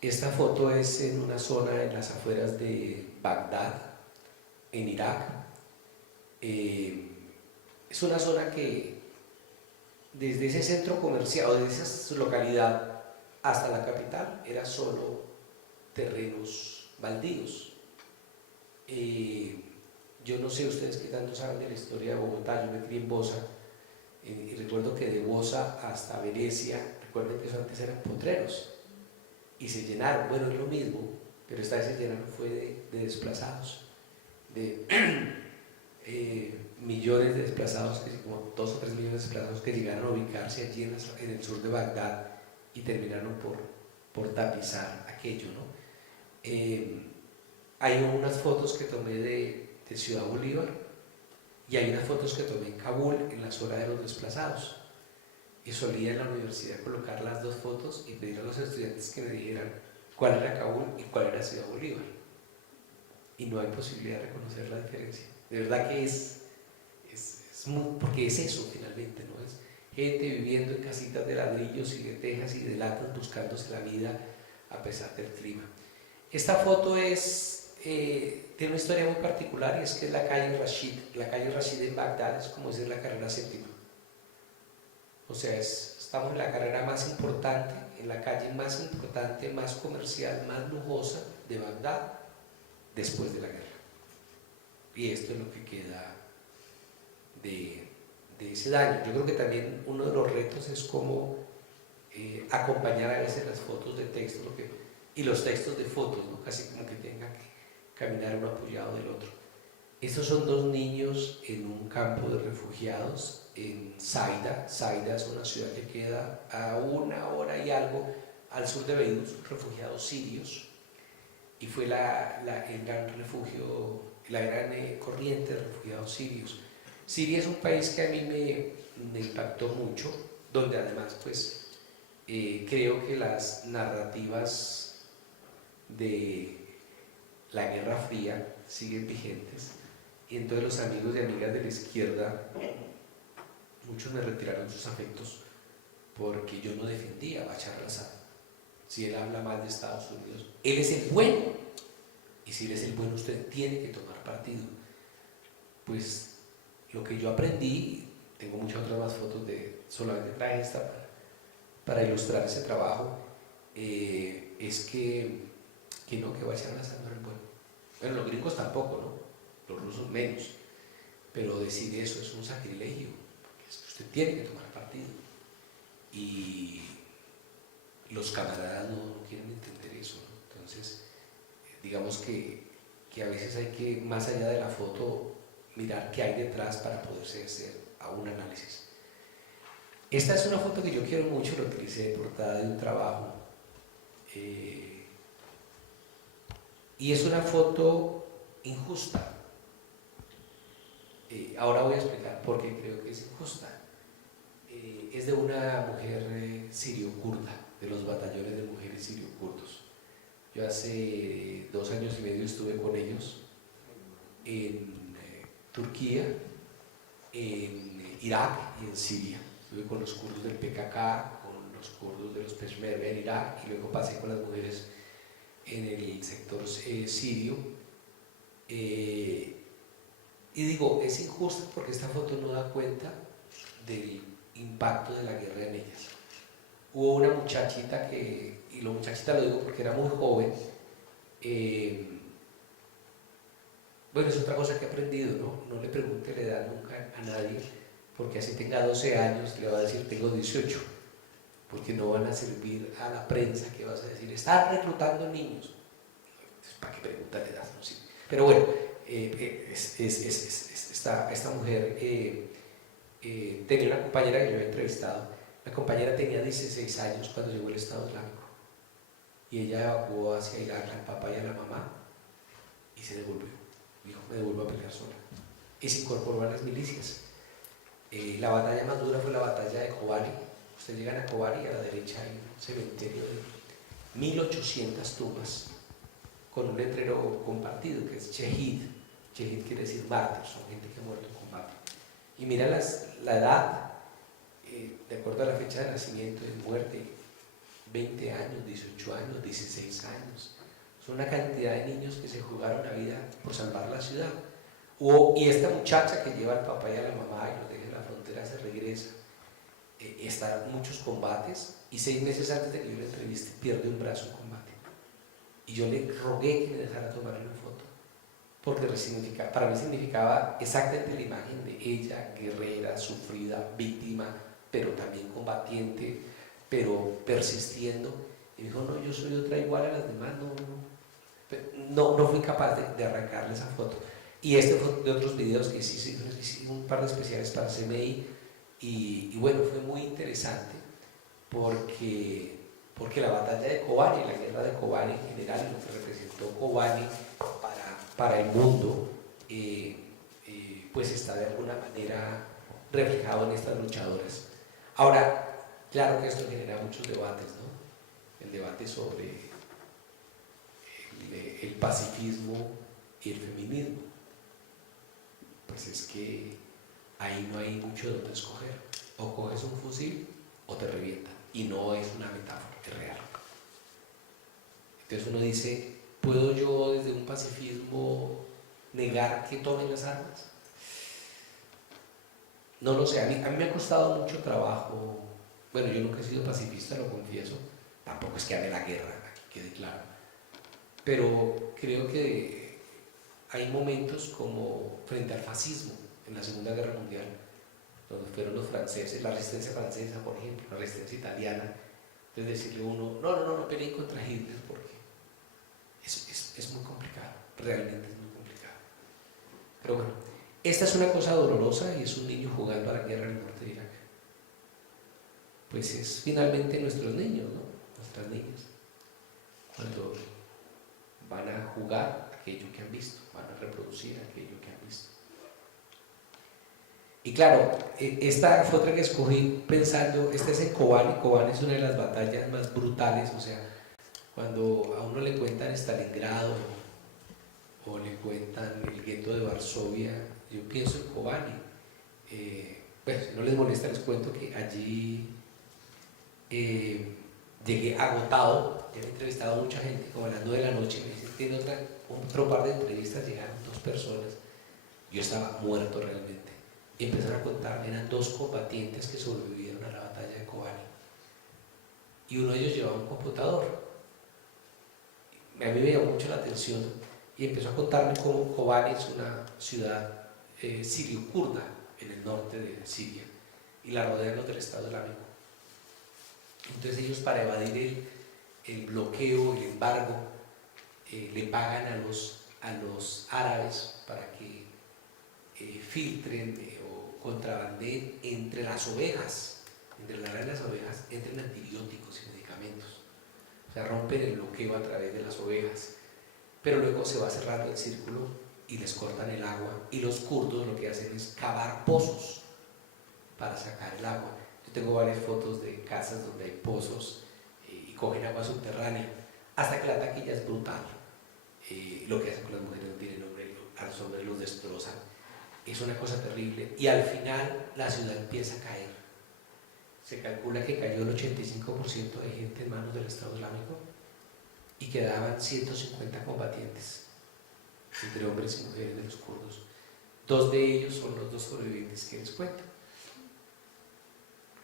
Esta foto es en una zona en las afueras de Bagdad, en Irak. Es una zona que desde ese centro comercial o desde esa localidad hasta la capital era solo terrenos baldíos. Yo no sé ustedes qué tanto saben de la historia de Bogotá, yo me crié en Bosa y recuerdo que de Bosa hasta Venecia, recuerden que eso antes eran potreros y se llenaron, bueno es lo mismo, pero esta vez se llenaron fue de desplazados, de millones de desplazados, como 2 o 3 millones de desplazados que llegaron a ubicarse allí en el sur de Bagdad y terminaron por tapizar aquello, ¿no? Hay unas fotos que tomé de Ciudad Bolívar y hay unas fotos que tomé en Kabul en la zona de los desplazados. y solía en la universidad colocar las dos fotos y pedir a los estudiantes que me dijeran cuál era Kabul y cuál era Ciudad Bolívar. Y no hay posibilidad de reconocer la diferencia. De verdad que es muy, porque es eso finalmente, ¿no? Es gente viviendo en casitas de ladrillos y de tejas y de latas buscándose la vida a pesar del clima. Esta foto tiene una historia muy particular y es que es la calle Rashid. La calle Rashid en Bagdad es como decir la carrera séptima. O sea, estamos en la carrera más importante, en la calle más importante, más comercial, más lujosa de Bagdad después de la guerra. Y esto es lo que queda de ese daño. Yo creo que también uno de los retos es cómo acompañar a veces las fotos de texto y los textos de fotos, ¿no? Casi como que tengan que caminar uno apoyado del otro. Estos son dos niños en un campo de refugiados en Saida. Saida es una ciudad que queda a 1 hora y algo al sur de Beirut, refugiados sirios, y fue el gran refugio, la gran corriente de refugiados sirios. Siria es un país que a mí me impactó mucho, donde además pues creo que las narrativas de la Guerra Fría siguen vigentes, y entonces los amigos y amigas de la izquierda, muchos me retiraron sus afectos porque yo no defendía a Bashar al-Assad. Si él habla mal de Estados Unidos, él es el bueno, y si él es el bueno usted tiene que tomar partido. Pues lo que yo aprendí, tengo muchas otras más fotos, solamente traje esta para ilustrar ese trabajo, es que Bashar al-Assad no era el bueno. Bueno, los gringos tampoco, ¿no? Los rusos menos, pero decir eso es un sacrilegio, porque es que usted tiene que tomar partido, y los camaradas no quieren entender eso, ¿no? Entonces, digamos que a veces hay que, más allá de la foto, mirar qué hay detrás para poderse hacer a un análisis. Esta es una foto que yo quiero mucho, la utilicé de portada de un trabajo, y es una foto injusta. Ahora voy a explicar por qué creo que es injusta. Es de una mujer sirio-kurda, de los batallones de mujeres sirio-kurdos. Yo hace 2 años y medio estuve con ellos en Turquía, en Irak y en Siria. Estuve con los kurdos del PKK, con los kurdos de los Peshmerga en Irak, y luego pasé con las mujeres en el sector sirio. Y digo, es injusta porque esta foto no da cuenta del impacto de la guerra en ellas. Hubo una muchachita y la muchachita lo digo porque era muy joven, bueno, es otra cosa que he aprendido, no le pregunte la edad nunca a nadie, porque así tenga 12 años le va a decir tengo 18, porque no van a servir a la prensa que vas a decir están reclutando niños. ¿Para qué preguntar la edad? No sé. Pero bueno, esta mujer tenía una compañera que yo había entrevistado. La compañera tenía 16 años cuando llegó el Estado Islámico, y ella evacuó hacia Irak al papá y a la mamá y se devolvió. Dijo, me devuelvo a pelear sola, y se incorporó a las milicias. La batalla más dura fue la batalla de Kobani. Ustedes llegan a Kobani y a la derecha hay un cementerio de 1800 tumbas con un letrero compartido que es Shehid. Shehid quiere decir mártir, son gente que ha muerto en combate. Y mira la edad, de acuerdo a la fecha de nacimiento y de muerte, 20 años, 18 años, 16 años. Son una cantidad de niños que se jugaron la vida por salvar la ciudad. Y esta muchacha que lleva al papá y a la mamá y los deja en la frontera se regresa. Está en muchos combates, y 6 meses antes de que yo la entreviste pierde un brazo en combate. Y yo le rogué que me dejara tomarle una foto, porque para mí significaba exactamente la imagen de ella, guerrera, sufrida, víctima, pero también combatiente, pero persistiendo. Y me dijo, no, yo soy otra igual a las demás, no fui capaz de arrancarle esa foto. Y fue de otros videos que hice un par de especiales para CMI, y bueno, fue muy interesante porque la batalla de Kobani, la guerra de Kobani en general, lo que representó Kobani para el mundo, pues está de alguna manera reflejado en estas luchadoras. Ahora, Claro que esto genera muchos debates, ¿no? El debate sobre el pacifismo y el feminismo. Pues es que ahí no hay mucho donde escoger. O coges un fusil o te revienta. Y no es una metáfora, es real. Entonces uno dice, ¿puedo yo desde un pacifismo negar que tomen las armas? No lo sé, a mí me ha costado mucho trabajo. Bueno, yo nunca he sido pacifista, lo confieso. Tampoco es que ame la guerra, que quede claro. Pero creo que hay momentos como frente al fascismo en la Segunda Guerra Mundial, donde fueron los franceses, la resistencia francesa, por ejemplo, la resistencia italiana. Entonces decirle a uno, no peleen contra Hitler, porque es muy complicado, realmente es muy complicado. Pero bueno, esta es una cosa dolorosa y es un niño jugando a la guerra en el norte de Irak. Pues es finalmente nuestros niños, ¿no? Nuestras niñas. Cuando van a jugar aquello que han visto, van a reproducir aquello que han visto. Y claro, esta fue otra que escogí pensando, esta es en Kobani. Kobani es una de las batallas más brutales, o sea, cuando a uno le cuentan Stalingrado o le cuentan el gueto de Varsovia, yo pienso en Kobani. Pues si no les molesta les cuento que allí llegué agotado, ya he entrevistado a mucha gente, como a las 9 de la noche, me dicen, tiene otro par de entrevistas, llegaron 2 personas, yo estaba muerto realmente. Y empezaron a contarme, eran 2 combatientes que sobrevivieron a la batalla de Kobani. Y uno de ellos llevaba un computador. A mí me llamó mucho la atención y empezó a contarme cómo Kobani es una ciudad sirio-kurda en el norte de Siria y la rodean los del Estado Islámico. Entonces ellos, para evadir el bloqueo, el embargo, le pagan a los árabes para que filtren o contrabandeen entre las ovejas, entre la granja de las ovejas, entren antibióticos y medicamentos. O sea, rompen el bloqueo a través de las ovejas, pero luego se va cerrando el círculo y les cortan el agua, y los kurdos lo que hacen es cavar pozos para sacar el agua. Yo tengo varias fotos de casas donde hay pozos y cogen agua subterránea, hasta que la taquilla es brutal. Lo que hacen con las mujeres no tiene nombre, a los hombres los destrozan. Es una cosa terrible, y al final la ciudad empieza a caer. Se calcula que cayó el 85% de gente en manos del Estado Islámico y quedaban 150 combatientes, entre hombres y mujeres de los kurdos. 2 de ellos son los 2 sobrevivientes que les cuento.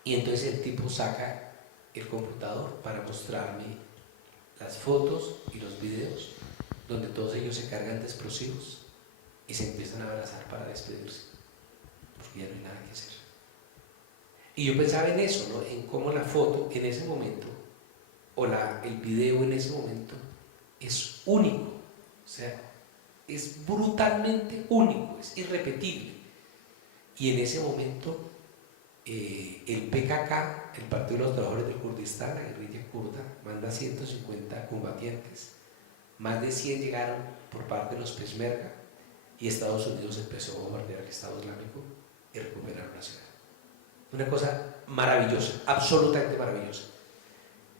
Y entonces el tipo saca el computador para mostrarme las fotos y los videos donde todos ellos se cargan de explosivos y se empiezan a abrazar para despedirse, porque ya no hay nada que hacer. Y yo pensaba en eso, ¿no? En cómo la foto en ese momento, o el video en ese momento, es único. O sea, es brutalmente único, es irrepetible. Y en ese momento, el PKK, el Partido de los Trabajadores del Kurdistán, la guerrilla kurda, manda 150 combatientes. Más de 100 llegaron por parte de los Peshmerga, y Estados Unidos empezó a bombardear el Estado Islámico y recuperaron la ciudad. Una cosa maravillosa, absolutamente maravillosa.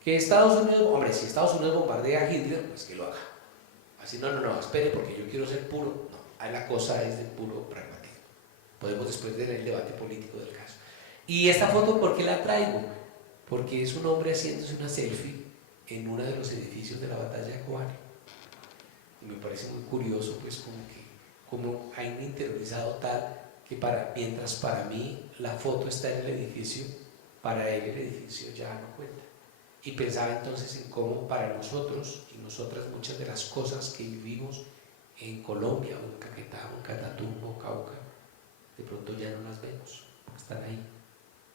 Que Estados Unidos, hombre, si Estados Unidos bombardea a Hitler, pues que lo haga. Así, no, espere, porque yo quiero ser puro. No, la cosa es de puro pragmatismo. Podemos después tener el debate político del caso. Y esta foto, ¿por qué la traigo? Porque es un hombre haciéndose una selfie en uno de los edificios de la batalla de Kobani. Y me parece muy curioso, pues, como hay un interiorizado tal que mientras para mí la foto está en el edificio, para él el edificio ya no cuenta. Y pensaba entonces en cómo para nosotros y nosotras muchas de las cosas que vivimos en Colombia, o en Caquetá, o en Catatumbo, o Cauca, de pronto ya no las vemos, están ahí,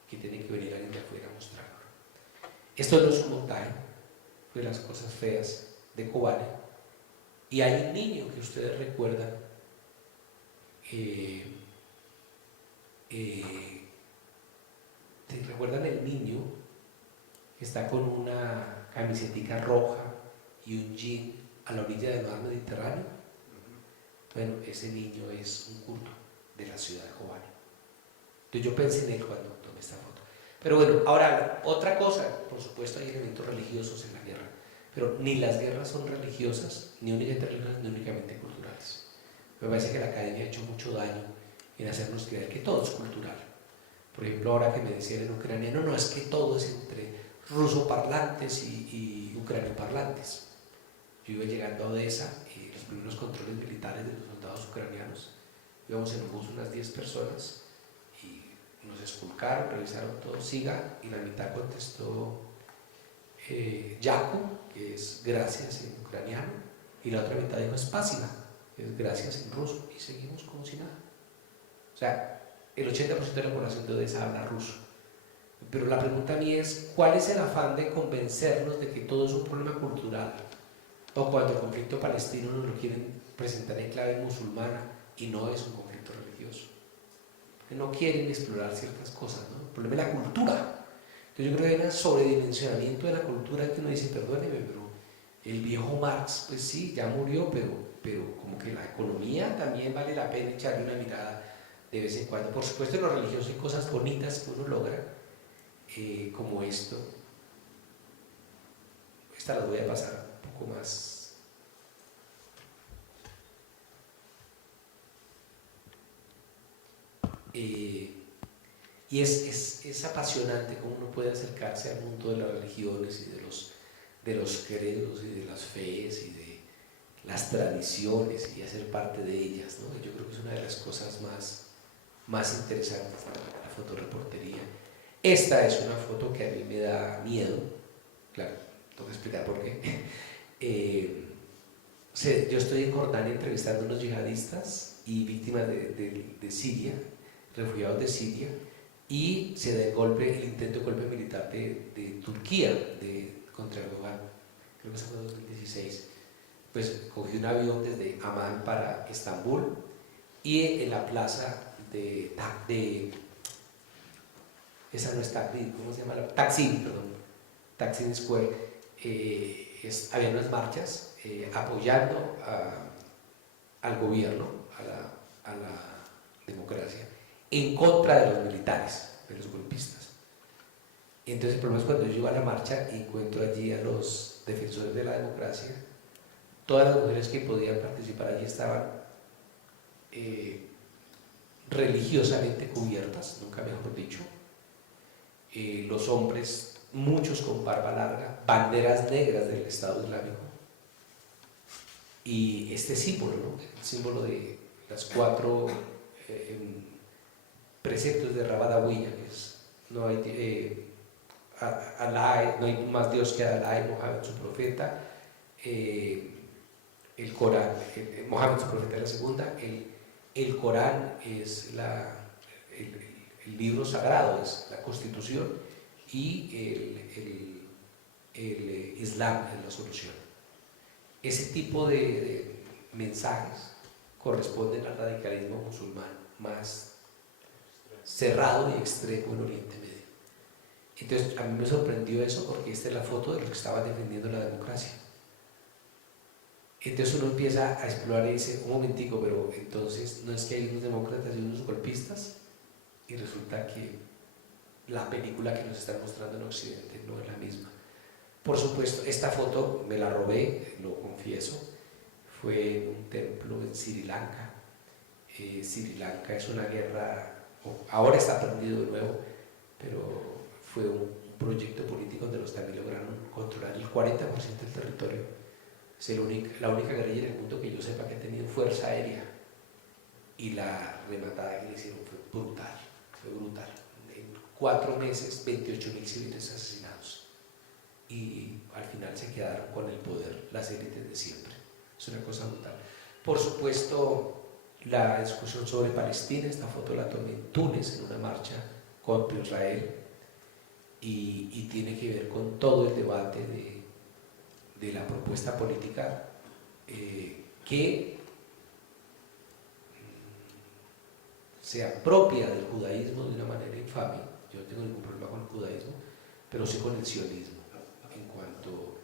que tiene que venir alguien de afuera a mostrarlo. Esto no es un montaje, fue las cosas feas de Kobani. Y hay un niño que ustedes recuerdan, ¿recuerdan el niño que está con una camisetica roja y un jean a la orilla del mar Mediterráneo? Bueno, ese niño es un kurdo de la ciudad de Kobani. Entonces yo pensé en él cuando tomé esta foto. Pero bueno, ahora, otra cosa, por supuesto hay elementos religiosos en la guerra, pero ni las guerras son religiosas, ni únicamente religiosas, ni únicamente culturales. Me parece que la academia ha hecho mucho daño en hacernos creer que todo es cultural. Por ejemplo, ahora que me decían en ucraniano, no, es que todo es entre rusoparlantes y ucranioparlantes. Yo iba llegando a Odessa, los primeros controles militares de los soldados ucranianos, íbamos en un bus unas 10 personas y nos esculcaron, revisaron todo, siga, y la mitad contestó Yaku, que es gracias en ucraniano, y la otra mitad dijo Spasiba, que es gracias en ruso, y seguimos como si nada. O sea, el 80% de la población de Odessa habla ruso. Pero la pregunta a mí es, ¿cuál es el afán de convencernos de que todo es un problema cultural? O cuando el conflicto palestino nos lo quieren presentar en clave musulmana y no es un conflicto religioso. No quieren explorar ciertas cosas, ¿no? El problema es la cultura. Entonces yo creo que hay un sobredimensionamiento de la cultura que uno dice, perdóneme, pero el viejo Marx, pues sí, ya murió, pero como que la economía también vale la pena echarle una mirada de vez en cuando. Por supuesto en lo religioso hay cosas bonitas que uno logra, como esto. Esta las voy a pasar un poco más. Y es apasionante cómo uno puede acercarse al mundo de las religiones y de los credos y de las fees y de las tradiciones y hacer parte de ellas, ¿no? Yo creo que es una de las cosas más interesantes de la fotoreportería. Esta es una foto que a mí me da miedo, claro, tengo que explicar por qué. Yo estoy en Jordania entrevistando a unos yihadistas y víctimas de Siria, refugiados de Siria, y se da el intento de golpe militar de Turquía contra Erdogan, creo que eso fue en 2016. Pues cogí un avión desde Amán para Estambul y en la plaza esa no es Taksim, ¿cómo se llama? Taksim, perdón, Taksim Square, había unas marchas apoyando al gobierno, a la democracia, en contra de los militares, de los golpistas. Y entonces el problema es cuando yo llego a la marcha y encuentro allí a los defensores de la democracia, todas las mujeres que podían participar allí estaban religiosamente cubiertas, nunca mejor dicho, los hombres, muchos con barba larga, banderas negras del Estado Islámico, y este símbolo, ¿no? El símbolo de las 4 preceptos de Rabadawiya, que es no hay Alá, no hay más Dios que Alá y Mohammed su profeta, el Corán, Mohammed su profeta es la segunda, el Corán es el libro sagrado, es la constitución, y el Islam es la solución. Ese tipo de mensajes corresponden al radicalismo musulmán más cerrado y extremo en Oriente Medio. Entonces a mí me sorprendió eso porque esta es la foto de los que estaban defendiendo la democracia. Entonces uno empieza a explorar y dice, un momentico, pero entonces no es que hay unos demócratas y unos golpistas, y resulta que la película que nos están mostrando en Occidente no es la misma. Por supuesto, esta foto me la robé, lo confieso, fue en un templo en Sri Lanka. Sri Lanka es una guerra, ahora está perdido de nuevo, pero fue un proyecto político donde los también lograron controlar el 40% del territorio. Es la única guerrilla en el mundo que yo sepa que ha tenido fuerza aérea, y la rematada que le hicieron fue brutal, fue brutal. En 4 meses, 28.000 civiles asesinados, y al final se quedaron con el poder las élites de siempre. Es una cosa brutal. Por supuesto, la discusión sobre Palestina, esta foto la tomé en Túnez en una marcha contra Israel, y tiene que ver con todo el debate de la propuesta política que se apropia del judaísmo de una manera infame. Yo no tengo ningún problema con el judaísmo, pero sí con el sionismo en cuanto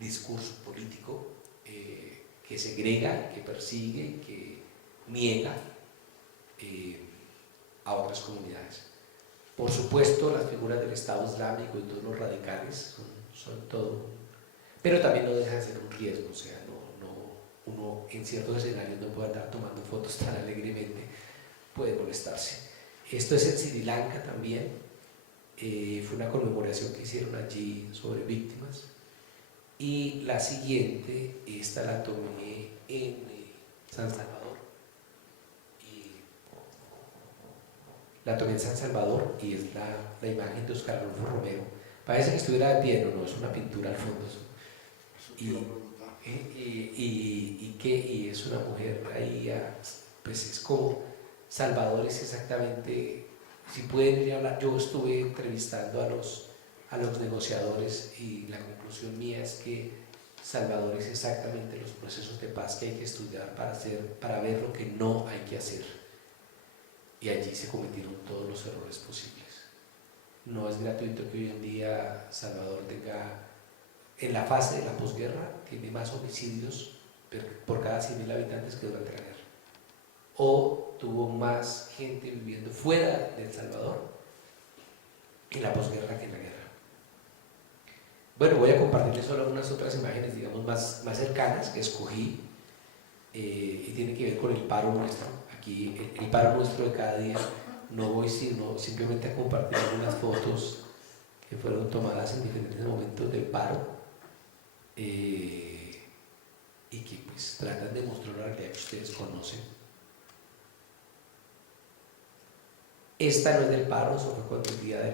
discurso político que segrega, que persigue, que niega a otras comunidades. Por supuesto, las figuras del Estado Islámico y todos los radicales son todo, pero también no deja de ser un riesgo, o sea, uno en ciertos escenarios no puede andar tomando fotos tan alegremente, puede molestarse. Esto es en Sri Lanka también, fue una conmemoración que hicieron allí sobre víctimas. Y la siguiente, esta la tomé en San Salvador. La tomé en San Salvador y es la imagen de Oscar Adolfo Romero. Parece que estuviera de pie, no, es una pintura al fondo. Y es una mujer ahí, pues es como Salvador es exactamente, si pueden ir a hablar, yo estuve entrevistando a los negociadores y la conclusión mía es que Salvador es exactamente los procesos de paz que hay que estudiar para ver lo que no hay que hacer. Y allí se cometieron todos los errores posibles. No es gratuito que hoy en día Salvador tenga, en la fase de la posguerra, tiene más homicidios por cada 100.000 habitantes que durante la guerra. O tuvo más gente viviendo fuera de El Salvador en la posguerra que en la guerra. Bueno, voy a compartirles solo algunas otras imágenes, digamos, más cercanas que escogí y tiene que ver con el paro nuestro. Aquí, el paro nuestro de cada día, no voy sino simplemente a compartir algunas fotos que fueron tomadas en diferentes momentos del paro y que pues tratan de mostrar la realidad que ustedes conocen. Esta no es del paro, eso fue cuando el día de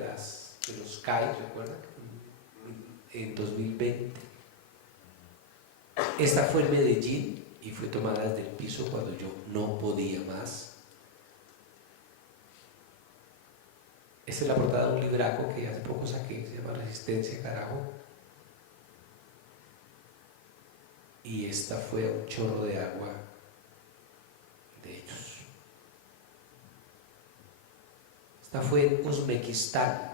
los CAI, ¿recuerdan? En 2020. Esta fue en Medellín y fue tomada desde el piso cuando yo no podía más. Esta es la portada de un libraco que hace poco saqué, se llama Resistencia, carajo. Y esta fue a un chorro de agua de ellos. Esta fue en Uzbekistán,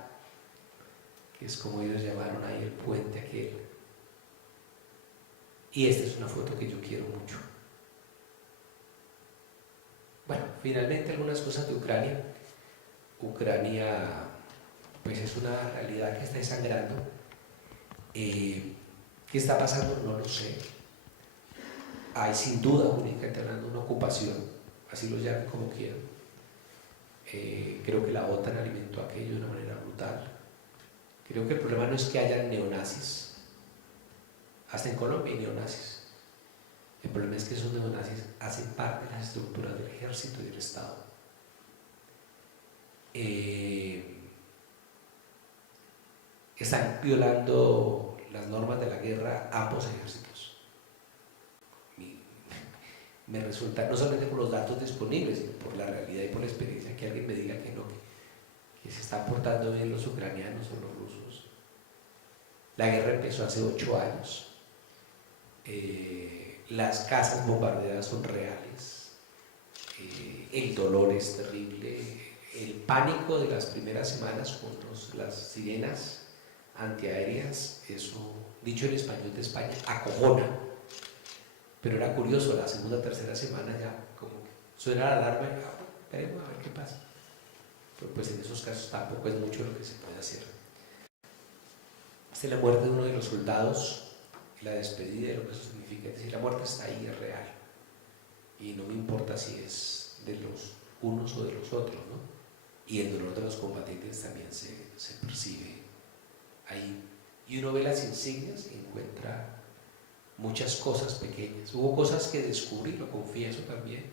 que es como ellos llamaron ahí el puente aquel. Y esta es una foto que yo quiero mucho. Bueno, finalmente algunas cosas de Ucrania. Ucrania, pues es una realidad que está desangrando. ¿Qué está pasando? No lo sé. Hay sin duda una ocupación, así lo llamen como quieran. Creo que la OTAN alimentó aquello de una manera brutal. Creo que el problema no es que haya neonazis, hasta en Colombia hay neonazis. El problema es que esos neonazis hacen parte de las estructuras del ejército y del Estado. Están violando las normas de la guerra ambos ejércitos. Me resulta, no solamente por los datos disponibles, sino por la realidad y por la experiencia, que alguien me diga que no, que se están portando bien los ucranianos o los rusos. La guerra empezó hace 8 años. Las casas bombardeadas son reales. El dolor es terrible. El pánico de las primeras semanas con las sirenas antiaéreas, eso, dicho en español de España, acojona. Pero era curioso, la segunda, tercera semana ya como que suena la alarma y esperemos a ver qué pasa. Pero pues en esos casos tampoco es mucho lo que se puede hacer. Esta es la muerte de uno de los soldados, la despedida de lo que eso significa. Es decir, la muerte está ahí, es real. Y no me importa si es de los unos o de los otros, ¿no? Y el dolor de los combatientes también se percibe ahí. Y uno ve las insignias y encuentra muchas cosas pequeñas. Hubo cosas que descubrí, lo confieso también,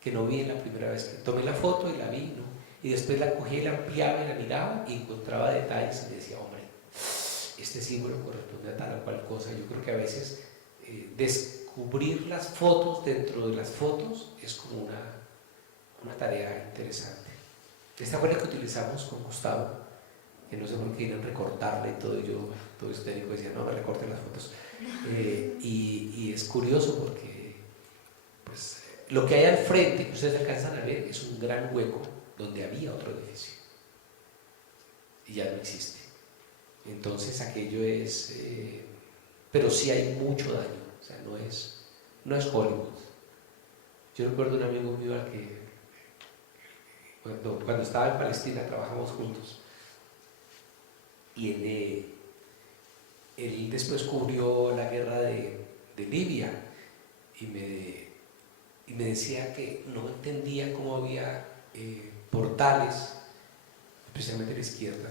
que no vi en la primera vez que tomé la foto y la vi, ¿no? Y después la cogí y la ampliaba y la miraba y encontraba detalles y decía, hombre, este símbolo corresponde a tal o cual cosa. Yo creo que a veces descubrir las fotos dentro de las fotos es como una tarea interesante. Esta fue la que utilizamos con Gustavo, que no sé por qué iban a recortarla y todo, y yo todo histérico decía, no me recorten las fotos. Y es curioso porque pues, lo que hay al frente, que ustedes alcanzan a ver, es un gran hueco donde había otro edificio y ya no existe. Entonces aquello es, pero sí hay mucho daño, o sea, no es Hollywood. Yo recuerdo un amigo mío al que cuando estaba en Palestina trabajamos juntos. Y él después cubrió la guerra de Libia y me decía que no entendía cómo había portales, especialmente de la izquierda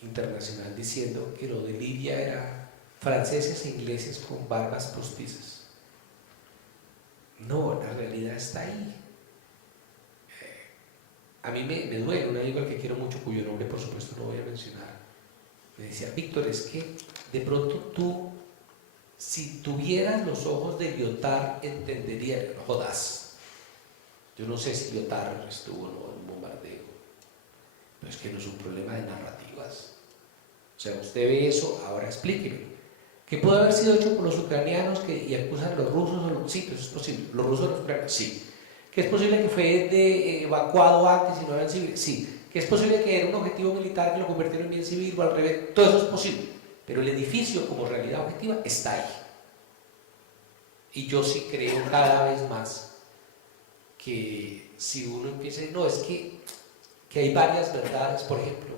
internacional, diciendo que lo de Libia era franceses e ingleses con barbas postizas. No, la realidad está ahí. A mí me duele, un amigo al que quiero mucho, cuyo nombre por supuesto no voy a mencionar, me decía: Víctor, es que de pronto tú, si tuvieras los ojos de Lyotard, entenderías. No jodas, yo no sé si Lyotard estuvo o no en un bombardeo, pero es que no es un problema de narrativas. O sea, usted ve eso, ahora explíqueme. ¿Qué puede haber sido hecho por los ucranianos y acusan a los rusos? Sí, pues es posible. ¿Los rusos o los ucranianos? Sí. ¿Que es posible que fue evacuado antes y no eran civiles? Sí. ¿Que es posible que era un objetivo militar que lo convirtieron en bien civil o al revés? Todo eso es posible. Pero el edificio como realidad objetiva está ahí. Y yo sí creo cada vez más que si uno empieza, no, es que hay varias verdades, por ejemplo.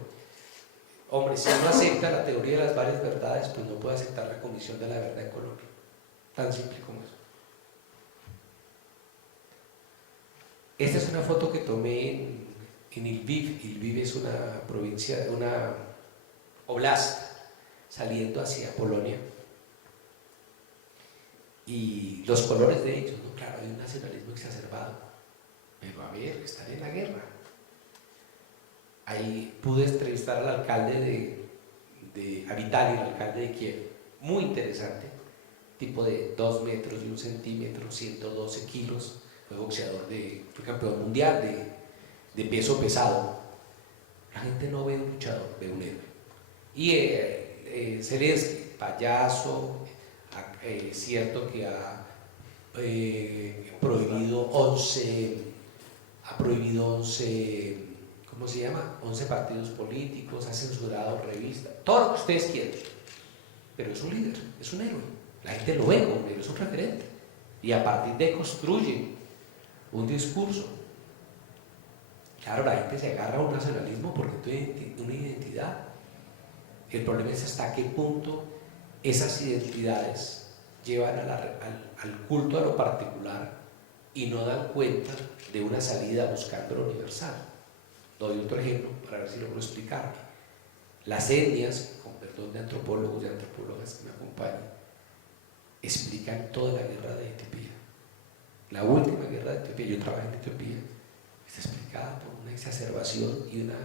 Hombre, si uno acepta la teoría de las varias verdades, pues no puede aceptar la Comisión de la Verdad en Colombia. Tan simple como eso. Esta es una foto que tomé en Lviv. Lviv es una provincia, una oblast, saliendo hacia Polonia. Y los colores de ellos, ¿no? Claro, hay un nacionalismo exacerbado. Pero a ver, están en la guerra. Ahí pude entrevistar al alcalde a Vitali, el alcalde de Kiev, muy interesante, tipo de 2 metros y 1 centímetro, 112 kilos, fue boxeador, fue campeón mundial de peso pesado. La gente no ve un luchador, ve un héroe. Y Zelensky, payaso, es cierto que ha prohibido 11, ¿cómo se llama? 11 partidos políticos, ha censurado revistas, todo lo que ustedes quieran. Pero es un líder, es un héroe. La gente lo ve como un héroe, es un referente. Y a partir de ahí construye un discurso. Claro, la gente se agarra a un nacionalismo porque tiene una identidad. El problema es hasta qué punto esas identidades llevan al culto a lo particular y no dan cuenta de una salida buscando lo universal. Doy otro ejemplo para ver si logro explicarme. Las etnias, con perdón de antropólogos y antropólogas que me acompañan, explican toda la guerra de Etiopía. La última guerra de Etiopía, yo trabajé en Etiopía, está explicada por una exacerbación y una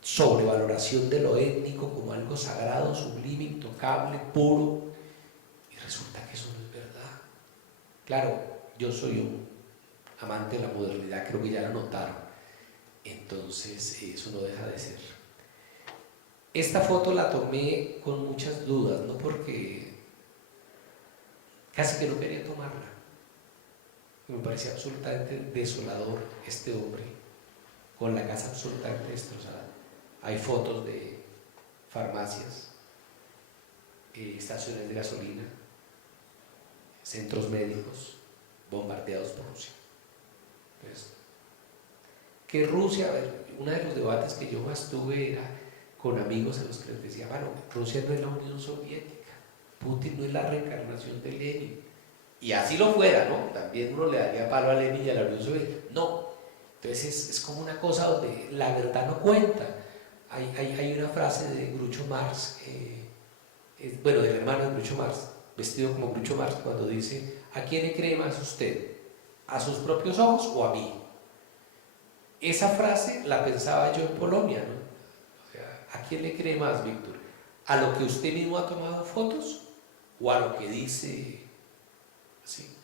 sobrevaloración de lo étnico como algo sagrado, sublime, intocable, puro, y resulta que eso no es verdad. Claro, yo soy un amante de la modernidad, creo que ya lo notaron. Entonces eso no deja de ser. Esta foto la tomé con muchas dudas, no porque casi que no quería tomarla. Me parecía absolutamente desolador este hombre con la casa absolutamente destrozada. Hay fotos de farmacias, estaciones de gasolina, centros médicos bombardeados por Rusia. Entonces, que Rusia, a ver, uno de los debates que yo más tuve era con amigos a los que les decía, bueno, Rusia no es la Unión Soviética, Putin no es la reencarnación de Lenin, y así lo fuera, ¿no? También uno le daría palo a Lenin y a la Unión Soviética, no. Entonces es como una cosa donde la verdad no cuenta. Hay una frase de Groucho Marx, bueno, del hermano de Groucho Marx, vestido como Groucho Marx, cuando dice, ¿a quién le cree más usted? ¿A sus propios ojos o a mí? Esa frase la pensaba yo en Polonia, ¿no? O sea, ¿a quién le cree más, Víctor? ¿A lo que usted mismo ha tomado fotos o a lo que dice ¿sí?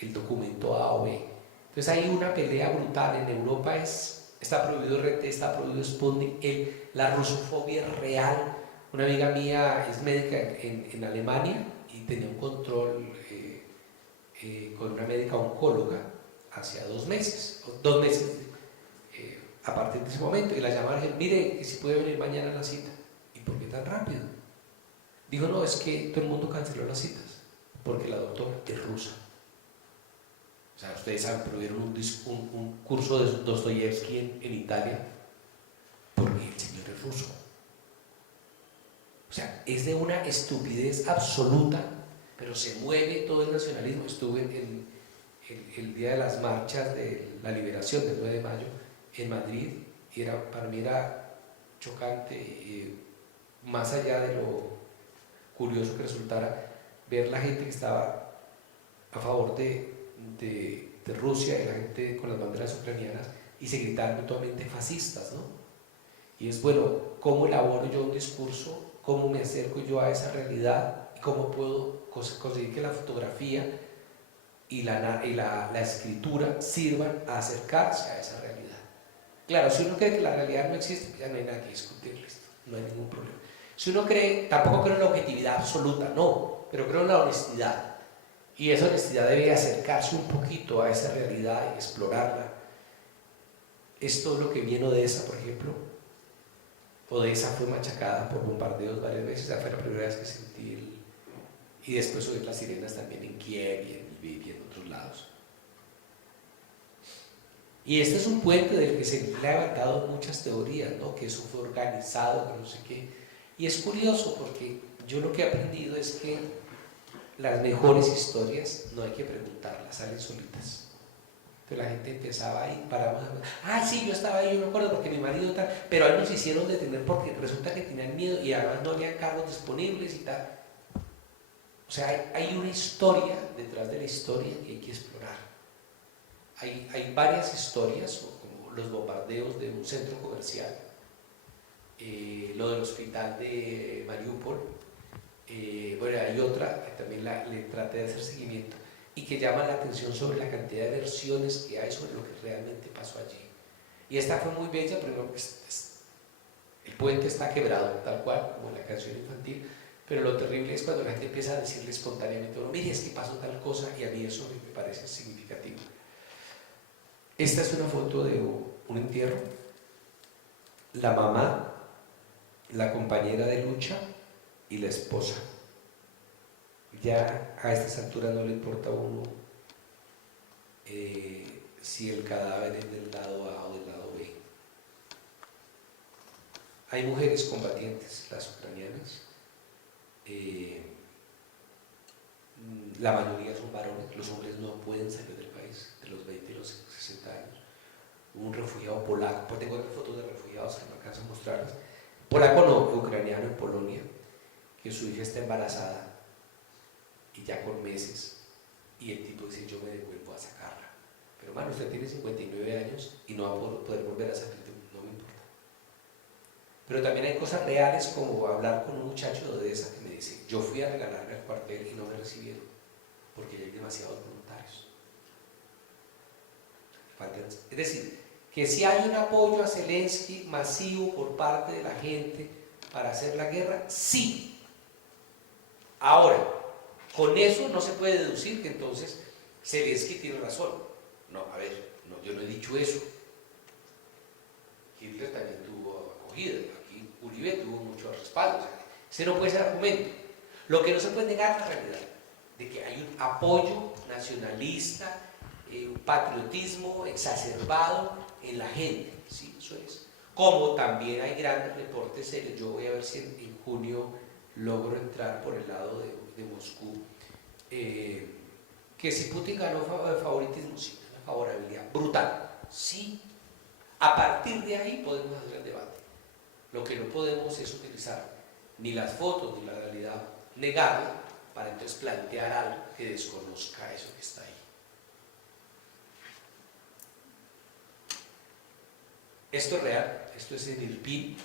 el documento A o B? Entonces hay una pelea brutal. En Europa está prohibido RT, está prohibido Sputnik, la rusofobia es real. Una amiga mía es médica en Alemania y tenía un control con una médica oncóloga hacia 2 meses, a partir de ese momento, y la llamaron y dijeron, mire, que si puede venir mañana a la cita. ¿Y por qué tan rápido? Dijo, no, es que todo el mundo canceló las citas, porque la doctora es rusa. O sea, ustedes saben, pero vieron un curso de Dostoyevsky en Italia, porque el señor es ruso. O sea, es de una estupidez absoluta, pero se mueve todo el nacionalismo. Estuve en el día de las marchas de la liberación del 9 de mayo en Madrid, y para mí era chocante, más allá de lo curioso que resultara, ver la gente que estaba a favor de Rusia y la gente con las banderas ucranianas, y se gritaban mutuamente fascistas, ¿no? Y es, bueno, ¿cómo elaboro yo un discurso? ¿Cómo me acerco yo a esa realidad? ¿Y cómo puedo conseguir que la fotografía y la escritura sirvan a acercarse a esa realidad? Claro, si uno cree que la realidad no existe, ya no hay nada que discutir, listo, no hay ningún problema. Si uno cree, tampoco creo en la objetividad absoluta, no, pero creo en la honestidad. Y esa honestidad debe acercarse un poquito a esa realidad y explorarla. Esto es lo que vi en Odessa, por ejemplo. Odessa fue machacada por bombardeos varias veces, esa fue la primera vez que sentí y después oír las sirenas también en Kiev y en Lviv y en otros lados. Y este es un puente del que se le han levantado muchas teorías, ¿no? Que eso fue organizado, que no sé qué. Y es curioso porque yo lo que he aprendido es que las mejores historias no hay que preguntarlas, salen solitas. Entonces la gente empezaba ahí, paramos, sí, yo estaba ahí, yo me acuerdo porque mi marido tal, pero ahí nos hicieron detener porque resulta que tenían miedo y además no había cargos disponibles y tal. O sea, hay una historia detrás de la historia que hay que explorar. Hay varias historias, como los bombardeos de un centro comercial, lo del hospital de Mariupol. Bueno, hay otra que también le traté de hacer seguimiento y que llama la atención sobre la cantidad de versiones que hay sobre lo que realmente pasó allí. Y esta fue muy bella, primero que el puente está quebrado, tal cual, como en la canción infantil, pero lo terrible es cuando la gente empieza a decirle espontáneamente, mire, es que pasó tal cosa, y a mí eso me parece significativo. Esta es una foto de un entierro. La mamá, la compañera de lucha y la esposa. Ya a estas alturas no le importa a uno si el cadáver es del lado A o del lado B. Hay mujeres combatientes, las ucranianas, la mayoría son varones, los hombres no pueden salir del país de los 20 y los 60 años. Un refugiado polaco, pues tengo fotos de refugiados que no alcanzo a mostrarlas, polaco no, ucraniano en Polonia, que su hija está embarazada y ya con meses, y el tipo dice, yo me devuelvo a sacarla, pero mano, usted tiene 59 años y no va a poder volver a salir, no me importa. Pero también hay cosas reales, como hablar con un muchacho de Odessa que me dice, yo fui a regalarme al cuartel y no me recibieron porque ya hay demasiados voluntarios. Es decir, que si hay un apoyo a Zelensky masivo por parte de la gente para hacer la guerra, sí. Ahora, con eso no se puede deducir que entonces Zelensky tiene razón. No, a ver, no, yo no he dicho eso. Hitler también tuvo acogida, aquí Uribe tuvo mucho respaldo. O sea, ese no puede ser argumento. Lo que no se puede negar es la realidad de que hay un apoyo nacionalista, un patriotismo exacerbado en la gente, ¿sí? Eso es. Como también hay grandes reportes serios. Yo voy a ver si en junio logro entrar por el lado de Moscú, que si Putin ganó favoritismo, sí, una favorabilidad brutal, sí. A partir de ahí podemos hacer el debate. Lo que no podemos es utilizar ni las fotos ni la realidad negada para entonces plantear algo que desconozca eso que está ahí. Esto es real, esto es en Irpin,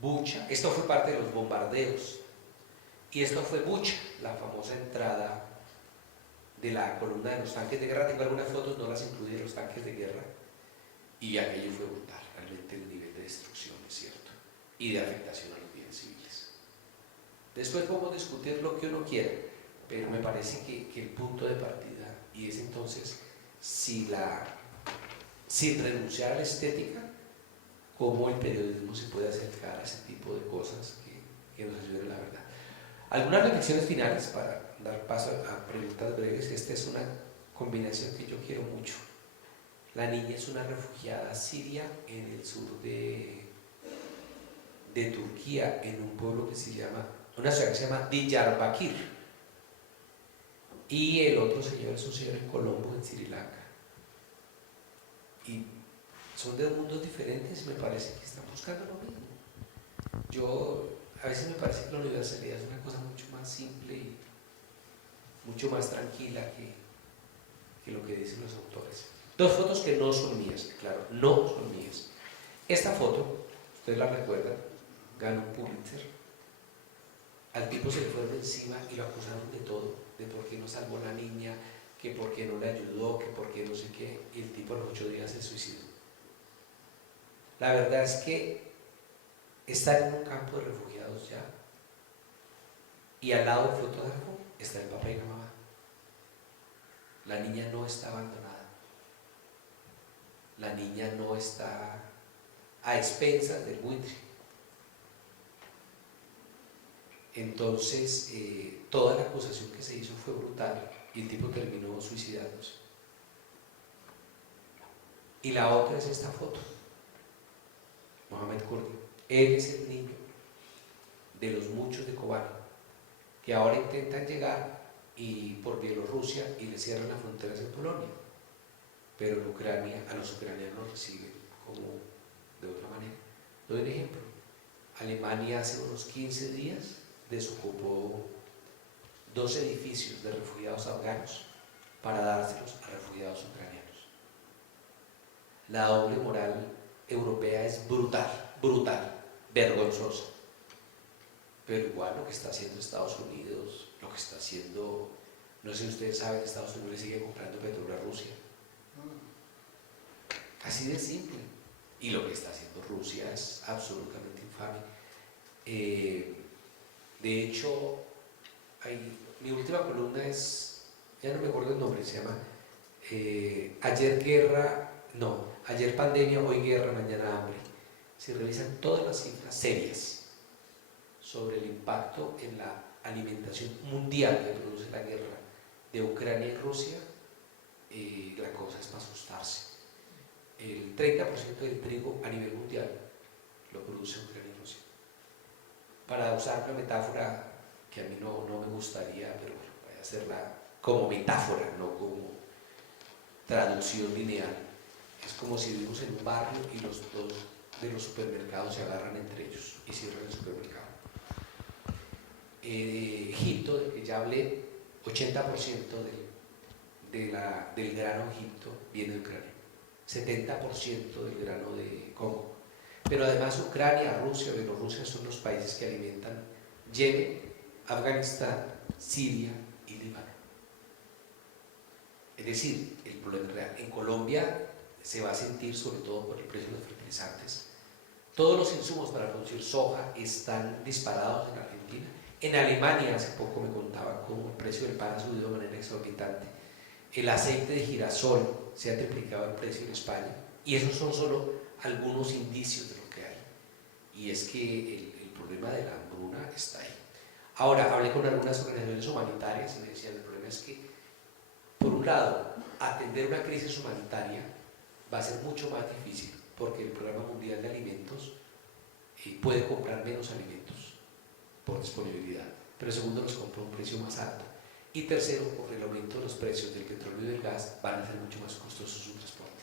Bucha, esto fue parte de los bombardeos, y esto fue Bucha, la famosa entrada de la columna de los tanques de guerra. Tengo algunas fotos, no las incluí, de los tanques de guerra, y aquello fue brutal, realmente el nivel de destrucción, es cierto, y de afectación a los bienes civiles. Después podemos discutir lo que uno quiera, pero me parece que el punto de partida, y es entonces, sin renunciar a la estética, cómo el periodismo se puede acercar a ese tipo de cosas que nos ayuden a la verdad. Algunas reflexiones finales para dar paso a preguntas breves. Esta es una combinación que yo quiero mucho. La niña es una refugiada siria en el sur de Turquía, en un pueblo que se llama, una ciudad que se llama Diyarbakir. Y el otro señor es un señor en Colombo, en Sri Lanka. Y son de mundos diferentes y me parece que están buscando lo mismo. A veces me parece que la universalidad es una cosa mucho más simple y mucho más tranquila que lo que dicen los autores. Dos fotos que no son mías, claro, no son mías. Esta foto, ustedes la recuerdan, ganó un Pulitzer. Al tipo se le fueron encima y lo acusaron de todo, de por qué no salvó a la niña, que por qué no le ayudó, que por qué no sé qué, y el tipo a los 8 días se suicidó. La verdad es que está en un campo de refugiados ya, y al lado del fotógrafo está el papá y la mamá. La niña no está abandonada, la niña no está a expensas del buitre. Entonces, toda la acusación que se hizo fue brutal y el tipo terminó suicidándose. Y la otra es esta foto, Mohamed Kurdi. Él es el niño de los muchos de Kobani que ahora intentan llegar por Bielorrusia y le cierran las fronteras en Polonia, pero en Ucrania, a los ucranianos reciben como de otra manera. Doy un ejemplo. Alemania hace unos 15 días desocupó 2 edificios de refugiados afganos para dárselos a refugiados ucranianos. La doble moral europea es brutal, vergonzosa. Pero igual lo que está haciendo Estados Unidos, lo que está haciendo, no sé si ustedes saben, Estados Unidos le sigue comprando petróleo a Rusia. Así de simple. Y lo que está haciendo Rusia es absolutamente infame. De hecho, mi última columna es, ya no me acuerdo el nombre, se llama Ayer pandemia, hoy guerra, mañana hambre. Se revisan todas las cifras serias sobre el impacto en la alimentación mundial que produce la guerra de Ucrania y Rusia. La cosa es para asustarse. El 30% del trigo a nivel mundial lo produce Ucrania y Rusia. Para usar una metáfora que a mí no me gustaría, pero bueno, voy a hacerla como metáfora, no como traducción lineal. Es como si vivimos en un barrio y los dos de los supermercados se agarran entre ellos y cierran el supermercado. Egipto, del que ya hablé, 80% del grano de Egipto viene de Ucrania, 70% del grano de Congo. Pero además Ucrania, Rusia, Bielorrusia son los países que alimentan Yemen, Afganistán, Siria y Líbano. Es decir, el problema es real. En Colombia se va a sentir sobre todo por el precio de los fertilizantes. Todos los insumos para producir soja están disparados en Argentina. En Alemania hace poco me contaban cómo el precio del pan ha subido de manera exorbitante. El aceite de girasol se ha triplicado el precio en España. Y esos son solo algunos indicios de lo que hay. Y es que el problema de la hambruna está ahí. Ahora, hablé con algunas organizaciones humanitarias y me decían, el problema es que, por un lado, atender una crisis humanitaria va a ser mucho más difícil porque el Programa Mundial de Alimentos puede comprar menos alimentos por disponibilidad, pero segundo, los compra a un precio más alto, y tercero, por el aumento de los precios del petróleo y del gas van a ser mucho más costosos su transporte.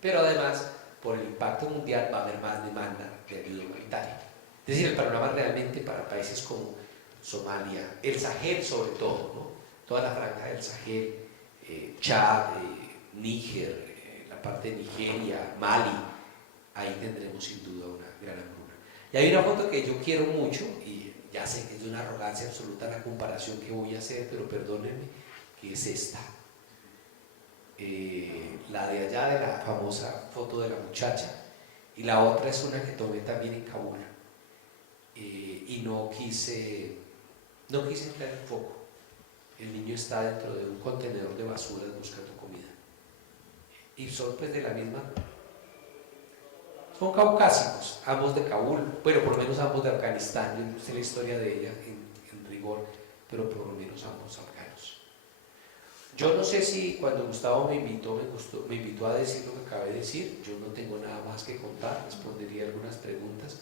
Pero además, por el impacto mundial va a haber más demanda de ayuda humanitaria. Es decir, el panorama realmente para países como Somalia, el Sahel sobre todo, ¿no? Toda la franja del Sahel, Chad, Níger, la parte de Nigeria, Mali, ahí tendremos sin duda una gran hambruna. Y hay una foto que yo quiero mucho, y ya sé que es de una arrogancia absoluta la comparación que voy a hacer, pero perdónenme, que es esta. La de allá de la famosa foto de la muchacha, y la otra es una que tomé también en Kabul, y no quise entrar en foco. El niño está dentro de un contenedor de basuras buscando comida, y son pues de la misma, son caucásicos, ambos de Kabul, bueno, por lo menos ambos de Afganistán. Yo sé la historia de ella en rigor, pero por lo menos ambos afganos. Yo no sé si cuando Gustavo me invitó a decir lo que acabé de decir. Yo no tengo nada más que contar, respondería algunas preguntas,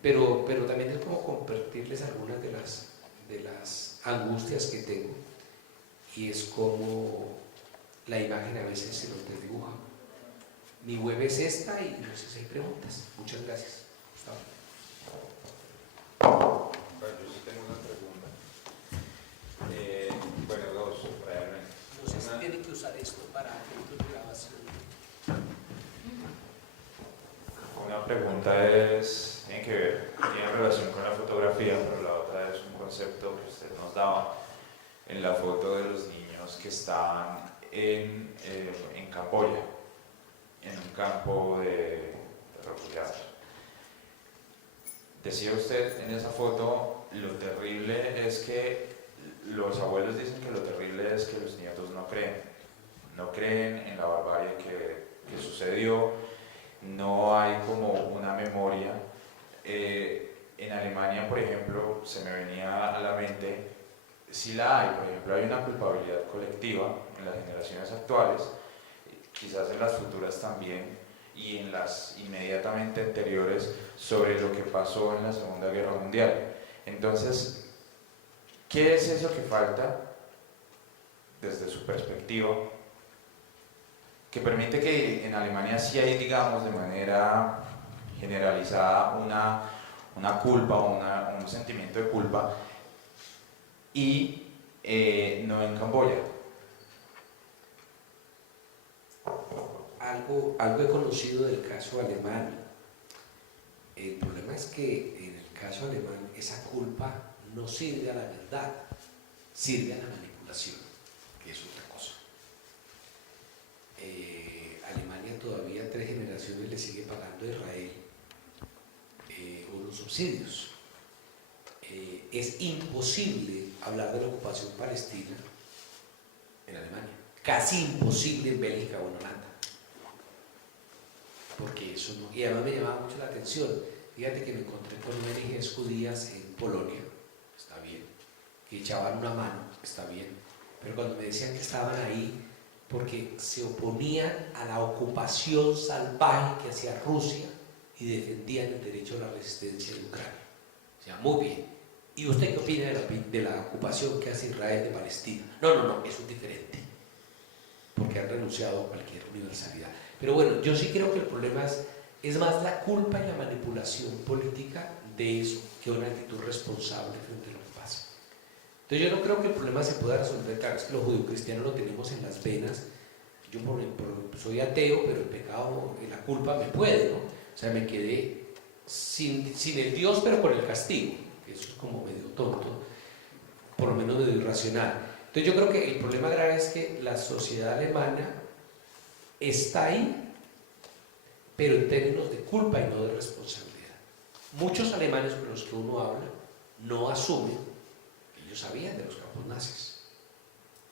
pero también es como compartirles algunas de las angustias que tengo, y es como la imagen a veces se nos desdibuja. Mi web es esta y no sé si hay preguntas. Muchas gracias, Gustavo. Bueno, yo sí tengo una pregunta. Bueno, dos, realmente. No sé si tienen que usar esto para efectos de grabación. Una pregunta tiene relación con la fotografía, pero la otra es un concepto que usted nos daba en la foto de los niños que estaban en Camboya, en un campo de refugiados. Decía usted en esa foto, lo terrible es que los abuelos dicen que lo terrible es que los nietos no creen en la barbarie que sucedió, no hay como una memoria. En Alemania, por ejemplo, se me venía a la mente, sí la hay, por ejemplo, hay una culpabilidad colectiva en las generaciones actuales, quizás en las futuras también, y en las inmediatamente anteriores, sobre lo que pasó en la Segunda Guerra Mundial. Entonces, ¿qué es eso que falta desde su perspectiva que permite que en Alemania sí hay, digamos, de manera generalizada una culpa o un sentimiento de culpa, y no en Camboya? Algo he conocido del caso alemán. El problema es que en el caso alemán esa culpa no sirve a la verdad, sirve a la manipulación, que es otra cosa. Alemania todavía 3 generaciones le sigue pagando a Israel unos subsidios. Es imposible hablar de la ocupación palestina en Alemania, casi imposible en Bélgica o en Holanda, porque eso no. Y además me llamaba mucho la atención, fíjate que me encontré con ONGs judías en Polonia, está bien, que echaban una mano, está bien, pero cuando me decían que estaban ahí porque se oponían a la ocupación salvaje que hacía Rusia y defendían el derecho a la resistencia de Ucrania. O sea, muy bien. ¿Y usted qué opina de la ocupación que hace Israel de Palestina? No, eso es diferente, porque han renunciado a cualquier universalidad. Pero bueno, yo sí creo que el problema es más la culpa y la manipulación política de eso que una actitud responsable frente a lo que pasa. Entonces yo no creo que el problema se pueda resolver. Claro, es que los judeocristianos lo tenemos en las venas. Yo soy ateo, pero el pecado, la culpa me puede, ¿no? O sea, me quedé sin el Dios, pero con el castigo, que eso es como medio tonto, por lo menos medio irracional. Entonces yo creo que el problema grave es que la sociedad alemana está ahí, pero en términos de culpa y no de responsabilidad. Muchos alemanes con los que uno habla no asumen que ellos sabían de los campos nazis.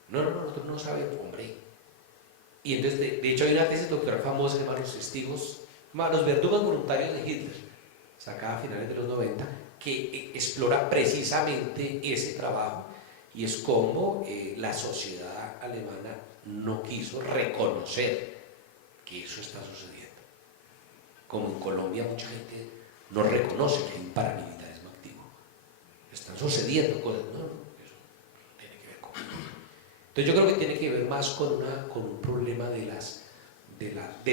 No, nosotros no sabemos, hombre. Y entonces, de hecho, hay una tesis doctoral famosa llamada Los testigos, los verdugos voluntarios de Hitler, sacada a finales de los 90, que explora precisamente ese trabajo, y es como la sociedad alemana no quiso reconocer que eso está sucediendo. Como en Colombia mucha gente no reconoce que hay un paramilitarismo activo. Están sucediendo cosas. No, eso no tiene que ver con eso. Entonces yo creo que tiene que ver más con un problema de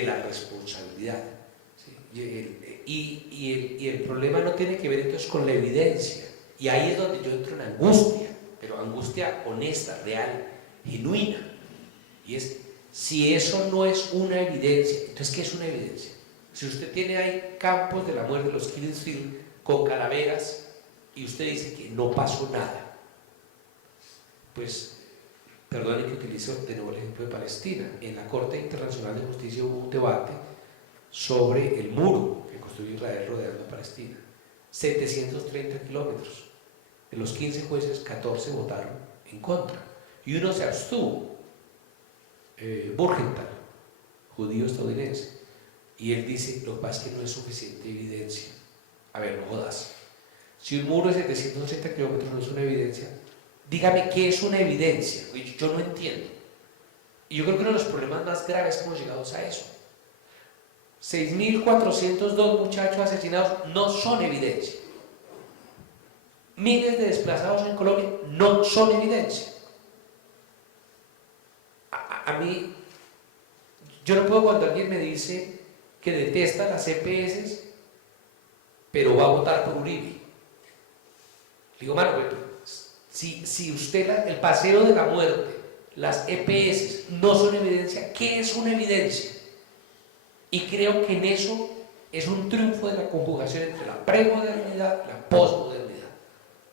la responsabilidad. ¿Sí? Y el problema no tiene que ver entonces con la evidencia. Y ahí es donde yo entro en angustia, pero angustia honesta, real, genuina. Y es, si eso no es una evidencia, entonces ¿qué es una evidencia? Si usted tiene ahí campos de la muerte de los Killsfield con calaveras y usted dice que no pasó nada, pues perdonen que utilice de nuevo el ejemplo de Palestina. En la Corte Internacional de Justicia hubo un debate sobre el muro que construyó Israel rodeando a Palestina. 730 kilómetros. De los 15 jueces, 14 votaron en contra y uno se abstuvo. Burgenthal, judío estadounidense, y él dice: lo que pasa es que no es suficiente evidencia. A ver, no jodas. O Si un muro de 780 kilómetros no es una evidencia, dígame qué es una evidencia. Yo no entiendo. Y yo creo que uno de los problemas más graves que hemos llegado es a eso. 6.402 muchachos asesinados no son evidencia. Miles de desplazados en Colombia no son evidencia. A mí, yo no puedo cuando alguien me dice que detesta las EPS, pero va a votar por Uribe. Digo, mano, si usted, el paseo de la muerte, las EPS no son evidencia, ¿qué es una evidencia? Y creo que en eso es un triunfo de la conjugación entre la premodernidad y la posmodernidad,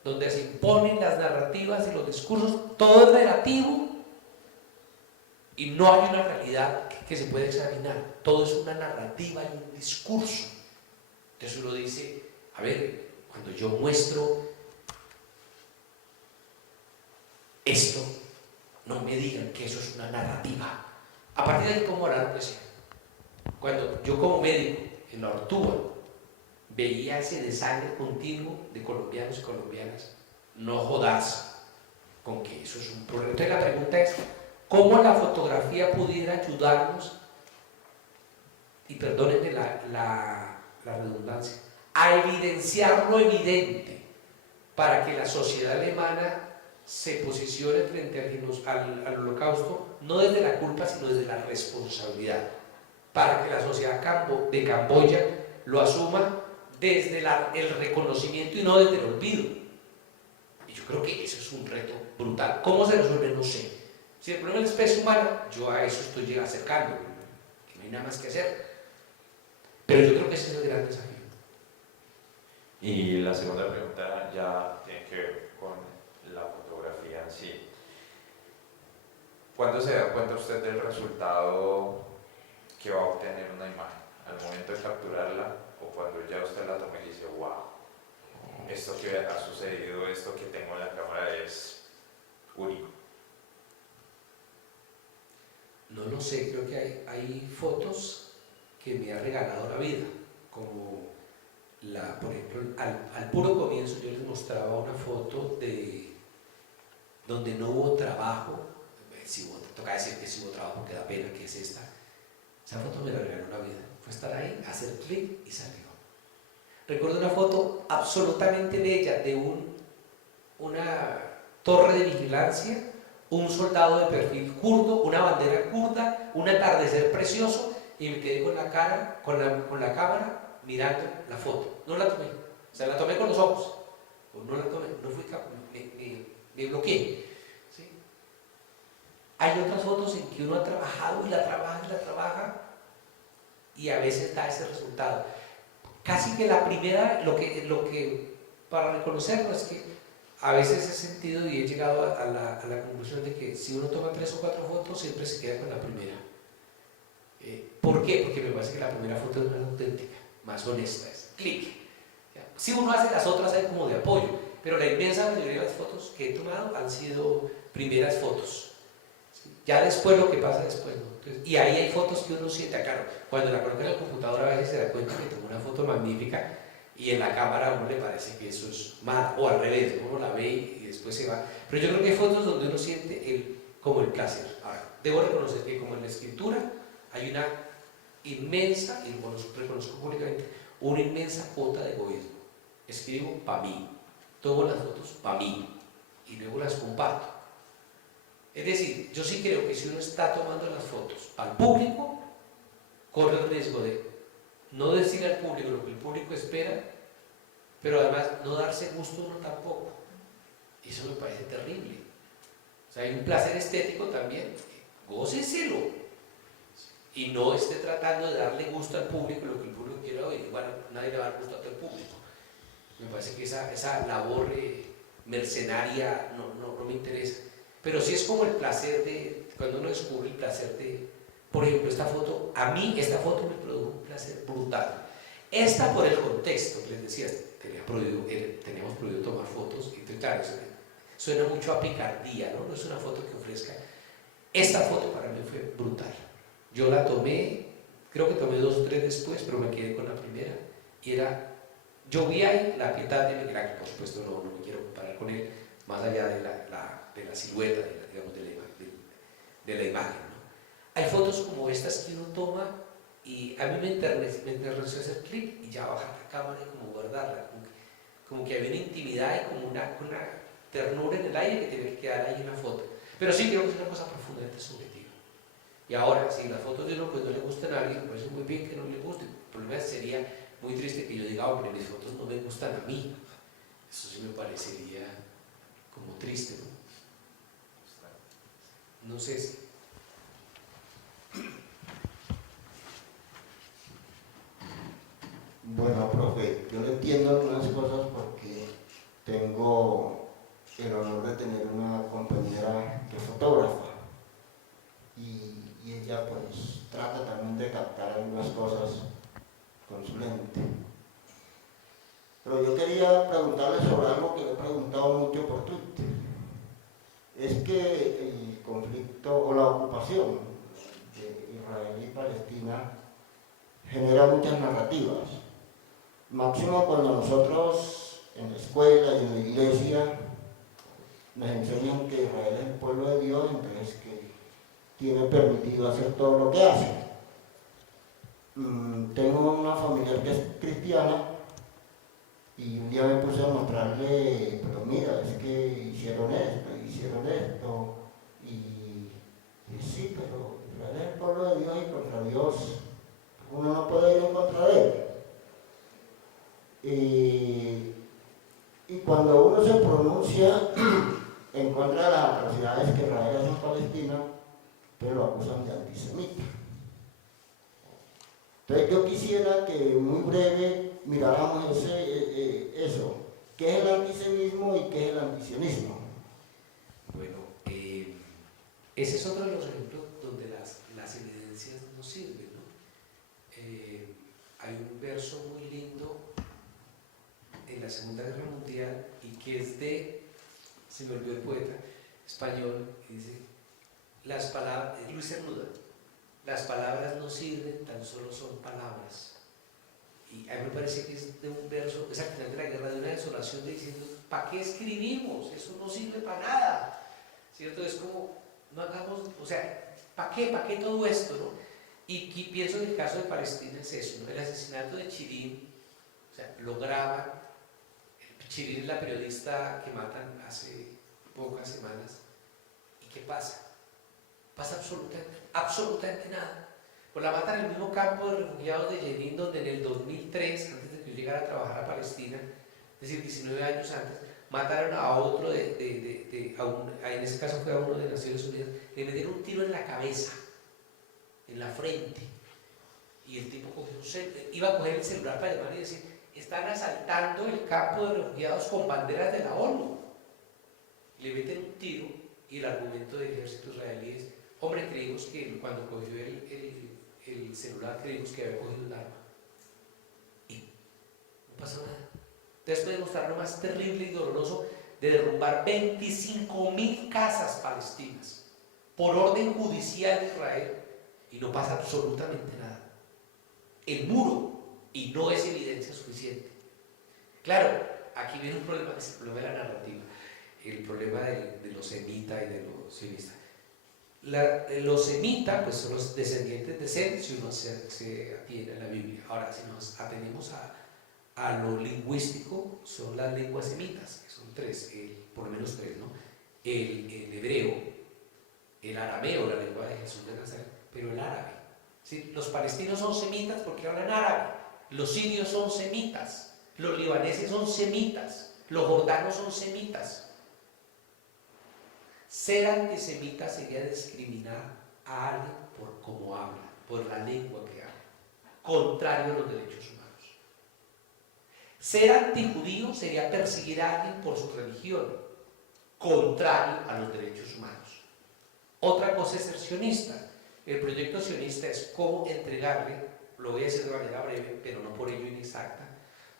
donde se imponen las narrativas y los discursos, todo es relativo y no hay una realidad que se pueda examinar, todo es una narrativa y un discurso. Entonces uno dice, a ver, cuando yo muestro esto, no me digan que eso es una narrativa. A partir de ahí, ¿cómo hará? Pues, cuando yo como médico en la Ortúa veía ese desangre continuo de colombianos y colombianas, no jodas con que eso es un problema. Entonces la pregunta es, ¿cómo la fotografía pudiera ayudarnos, y perdónenme la redundancia, a evidenciar lo evidente para que la sociedad alemana se posicione frente al holocausto, no desde la culpa, sino desde la responsabilidad, para que la sociedad de Camboya lo asuma desde el reconocimiento y no desde el olvido? Y yo creo que eso es un reto brutal. ¿Cómo se resuelve? No sé. Si el problema es la especie humana, yo a eso estoy acercando, que no hay nada más que hacer. Pero yo creo que ese es el gran desafío. Y la segunda pregunta ya tiene que ver con la fotografía en sí. ¿Cuándo se da cuenta usted del resultado que va a obtener una imagen? ¿Al momento de capturarla o cuando ya usted la toma y dice, wow, esto que ha sucedido, esto que tengo en la cámara es único? No lo sé, creo que hay fotos que me ha regalado la vida, como por ejemplo, al puro comienzo yo les mostraba una foto de donde no hubo trabajo. Toca decir que sí hubo trabajo porque da pena, que es esta. Esa foto me la regaló la vida, fue estar ahí, hacer clic y salió. Recuerdo una foto absolutamente bella de una torre de vigilancia, un soldado de perfil kurdo, una bandera kurda, un atardecer precioso, y me quedé con la cámara mirando la foto. No la tomé, o sea, la tomé con los ojos, no la tomé, no fui capaz, me bloqueé. ¿Sí? Hay otras fotos en que uno ha trabajado y la trabaja y a veces da ese resultado. Casi que la primera, lo que para reconocerlo es que a veces he sentido y he llegado a la conclusión de que si uno toma 3 o 4 fotos siempre se queda con la primera. ¿Por qué? Porque me parece que la primera foto es más auténtica, más honesta, es clic. Si uno hace las otras hay como de apoyo, pero la inmensa mayoría de las fotos que he tomado han sido primeras fotos. ¿Sí? Ya después lo que pasa después, ¿no? Entonces, y ahí hay fotos que uno siente, claro, cuando la coloca en la computadora a veces se da cuenta que tomó una foto magnífica y en la cámara a uno le parece que eso es mal, o al revés, uno la ve y después se va. Pero yo creo que hay fotos donde uno siente como el placer. Ahora, debo reconocer que como en la escritura hay una inmensa, y lo reconozco públicamente, una inmensa cuota de egoísmo. Escribo para mí, tomo las fotos para mí y luego las comparto. Es decir, yo sí creo que si uno está tomando las fotos para el público, corre el riesgo de no decir al público lo que el público espera, pero además no darse gusto uno tampoco. Y eso me parece terrible. O sea, hay un placer estético también, góceselo. Y no esté tratando de darle gusto al público lo que el público quiera oír. Bueno, nadie le va a dar gusto a todo el público. Me parece que esa labor mercenaria no me interesa. Pero sí es como el placer cuando uno descubre el placer por ejemplo, esta foto, a mí esta foto me produjo un placer brutal. Esta por el contexto, que les decía, teníamos prohibido tomar fotos, y claro, suena mucho a picardía, ¿no? No es una foto que ofrezca. Esta foto para mí fue brutal. Yo la tomé, creo que tomé 2 o 3 después, pero me quedé con la primera, y era Yo vi ahí la piedad de Miguel Ángel, por supuesto no me quiero comparar con él, más allá de la silueta, digamos, de la imagen, ¿no? Hay fotos como estas que uno toma y a mí me enterneció hacer clic y ya bajar la cámara y como guardarla, como que había una intimidad y como una ternura en el aire que tiene que quedar ahí en la foto. Pero sí creo que es una cosa profundamente subjetiva. Y ahora, si las fotos de uno pues, no le gustan a alguien, pues es muy bien que no le gusten. El problema sería muy triste que yo diga, hombre, mis fotos no me gustan a mí. Eso sí me parecería como triste, ¿no? No sé si... Bueno, profe, yo le entiendo algunas cosas porque tengo el honor de tener una compañera que es fotógrafa y ella pues trata también de captar algunas cosas con su lente. Pero yo quería preguntarle sobre algo que le he preguntado mucho por Twitter. Es que el conflicto o la ocupación de Israel y Palestina genera muchas narrativas. Máximo cuando nosotros en la escuela y en la iglesia nos enseñan que Israel es el pueblo de Dios, entonces que tiene permitido hacer todo lo que hace. Tengo una familiar que es cristiana y un día me puse a mostrarle, pero mira, es que hicieron esto, y sí, pero Israel es el pueblo de Dios y contra Dios uno no puede ir en contra de él. Y cuando uno se pronuncia en contra de las atrocidades que Israel hace en Palestina, pero lo acusan de antisemita. Entonces yo quisiera que muy breve miráramos eso. ¿Qué es el antisemitismo y qué es el antisionismo? Bueno, ese es otro de los ejemplos donde las evidencias no sirven, ¿no? Hay un verso muy lindo en la Segunda Guerra Mundial y que es se me olvidó el poeta español, que dice, las palabras, Luis Cernuda, las palabras no sirven, tan solo son palabras. Y a mí me parece que es de un verso, es al final de la guerra, de una desolación de diciendo, ¿para qué escribimos? Eso no sirve para nada, ¿cierto? Es como, no hagamos, o sea, ¿para qué todo esto, no? Y pienso que el caso de Palestina es eso, ¿no? El asesinato de Chirín, o sea, lo graban. Chirín es la periodista que matan hace pocas semanas. ¿Y qué pasa? Pasa absolutamente nada. Pues la matan en el mismo campo de refugiados de Jenin, donde en el 2003, antes de que yo llegara a trabajar a Palestina, es decir, 19 años antes, mataron a otro, en ese caso fue a uno de Naciones Unidas, le metieron un tiro en la cabeza, en la frente. Y el tipo iba a coger el celular para llamar y decir, están asaltando el campo de refugiados con banderas de la ONU. Le meten un tiro y el argumento del ejército israelí es, hombre, creímos que cuando cogió el celular, creímos que había cogido un arma. Y no pasó nada. Después de mostrar lo más terrible y doloroso de derrumbar 25.000 casas palestinas por orden judicial de Israel y no pasa absolutamente nada. El muro, y no es evidencia suficiente. Claro, aquí viene un problema, es el problema de la narrativa, el problema de los semitas y de los sionistas. Los semitas pues, son los descendientes de Sem, si uno se atiene a la Biblia. Ahora, si nos atenemos a lo lingüístico, son las lenguas semitas, que son tres, por lo menos tres, ¿no? El hebreo, el arameo, la lengua de Jesús de Nazaret, pero el árabe. ¿Sí? Los palestinos son semitas porque hablan árabe, los sirios son semitas, los libaneses son semitas, los jordanos son semitas. Ser antisemita sería discriminar a alguien por cómo habla, por la lengua que habla, contrario a los derechos humanos. Ser antijudío sería perseguir a alguien por su religión, contrario a los derechos humanos. Otra cosa es ser sionista. El proyecto sionista es cómo entregarle, lo voy a decir de manera breve, pero no por ello inexacta,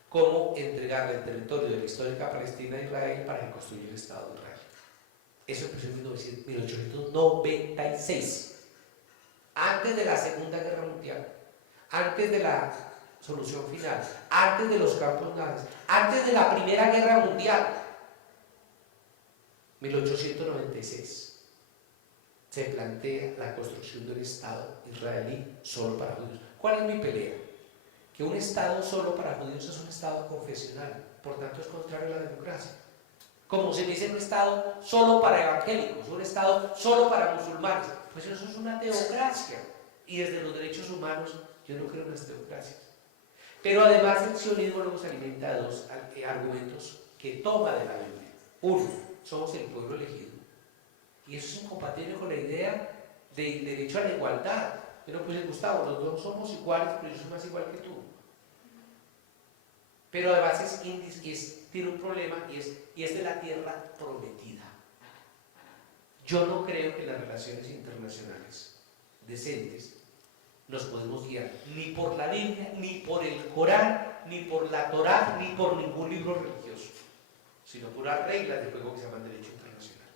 cómo entregarle el territorio de la histórica Palestina a Israel para que construya el Estado de Israel. Eso empezó en 1896, antes de la Segunda Guerra Mundial, antes de la solución final, antes de los campos nazis, antes de la Primera Guerra Mundial, 1896, se plantea la construcción de un Estado israelí solo para judíos. ¿Cuál es mi pelea? Que un Estado solo para judíos es un Estado confesional, por tanto es contrario a la democracia. Como se dice un Estado solo para evangélicos, un Estado solo para musulmanes, pues eso es una teocracia. Y desde los derechos humanos yo no creo en las teocracias. Pero además el sionismo luego se alimenta de dos argumentos que toma de la Biblia. Uno, somos el pueblo elegido. Y eso es incompatible con la idea del derecho a la igualdad. Pero pues Gustavo, los dos somos iguales, pero yo soy más igual que tú. Pero además tiene un problema y es de la tierra prometida. Yo no creo que las relaciones internacionales decentes nos podemos guiar ni por la Biblia, ni por el Corán, ni por la Torá, ni por ningún libro religioso, sino por las reglas de juego que se llaman derecho internacional.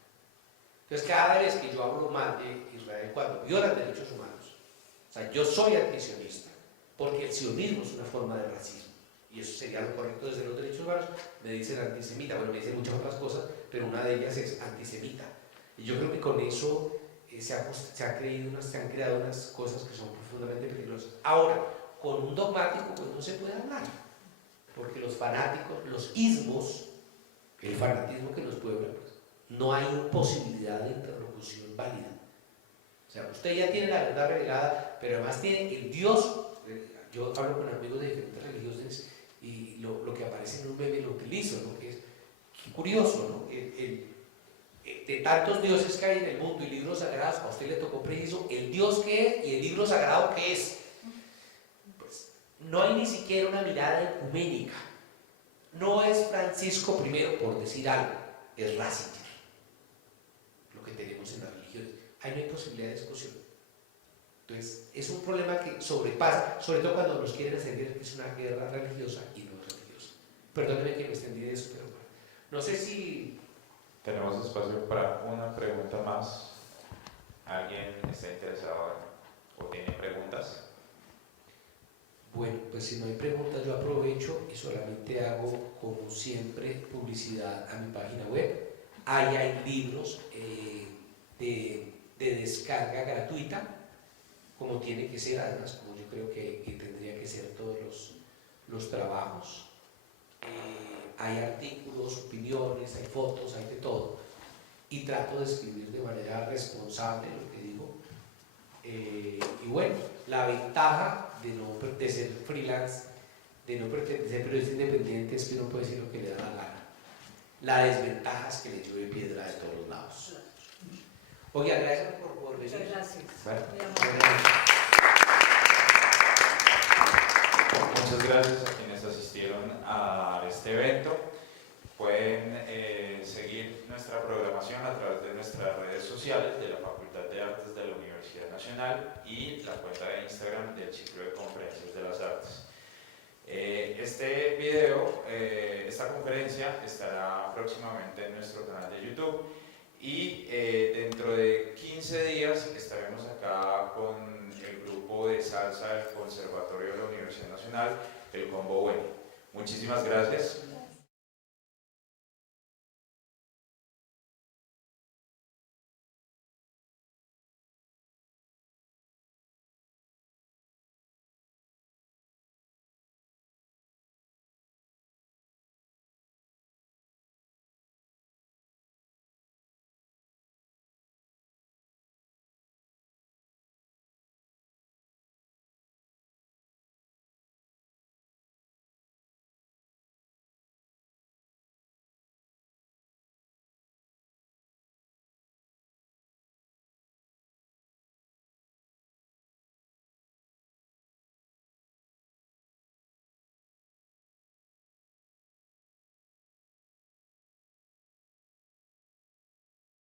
Entonces, cada vez que yo hablo mal de Israel cuando violan derechos humanos, o sea, yo soy antisionista, porque el sionismo es una forma de racismo, y eso sería lo correcto desde los derechos humanos. Me dicen antisemita, bueno, me dicen muchas otras cosas, pero una de ellas es antisemita. Y yo creo que con eso se han creado unas cosas que son profundamente peligrosas. Ahora, con un dogmático pues no se puede hablar, porque los fanáticos, los ismos, el fanatismo que nos puebla, pues, no hay posibilidad de interlocución válida. O sea, usted ya tiene la verdad revelada, pero además tiene el Dios. Yo hablo con amigos de diferentes religiones y lo que aparece en un meme lo utilizo, ¿no? Que es curioso, ¿no? De tantos dioses que hay en el mundo y libros sagrados, a usted le tocó preciso el Dios que es y el libro sagrado que es. Pues no hay ni siquiera una mirada ecuménica. No es Francisco I, por decir algo, es Ratzinger, lo que tenemos en las religiones. Ahí no hay posibilidad de discusión. Entonces, es un problema que sobrepasa, sobre todo cuando nos quieren hacer ver que es una guerra religiosa y no religiosa. Perdóneme que me extendí de eso, pero bueno. No sé si... Tenemos espacio para una pregunta más. ¿Alguien está interesado o tiene preguntas? Bueno, pues si no hay preguntas, yo aprovecho y solamente hago, como siempre, publicidad a mi página web. Ahí hay libros de descarga gratuita, como tiene que ser, además, como yo creo que tendría que ser todos los trabajos. Hay artículos, opiniones, hay fotos, hay de todo. Y trato de escribir de manera responsable lo que digo. Y bueno, la ventaja de ser freelance, de no pretender ser periodista independiente, es que uno puede decir lo que le da la gana. La desventaja es que le llueve piedra de todos lados. Oiga, gracias por venir. Muchas gracias. Bueno. Muy amable. Muchas gracias a quienes asistieron a este evento. Pueden seguir nuestra programación a través de nuestras redes sociales de la Facultad de Artes de la Universidad Nacional y la cuenta de Instagram del Ciclo de Conferencias de las Artes. Este video, esta conferencia estará próximamente en nuestro canal de YouTube y dentro de 15 días estaremos acá con el grupo de salsa del Conservatorio de la Universidad Nacional, el Combo Bueno. Muchísimas gracias.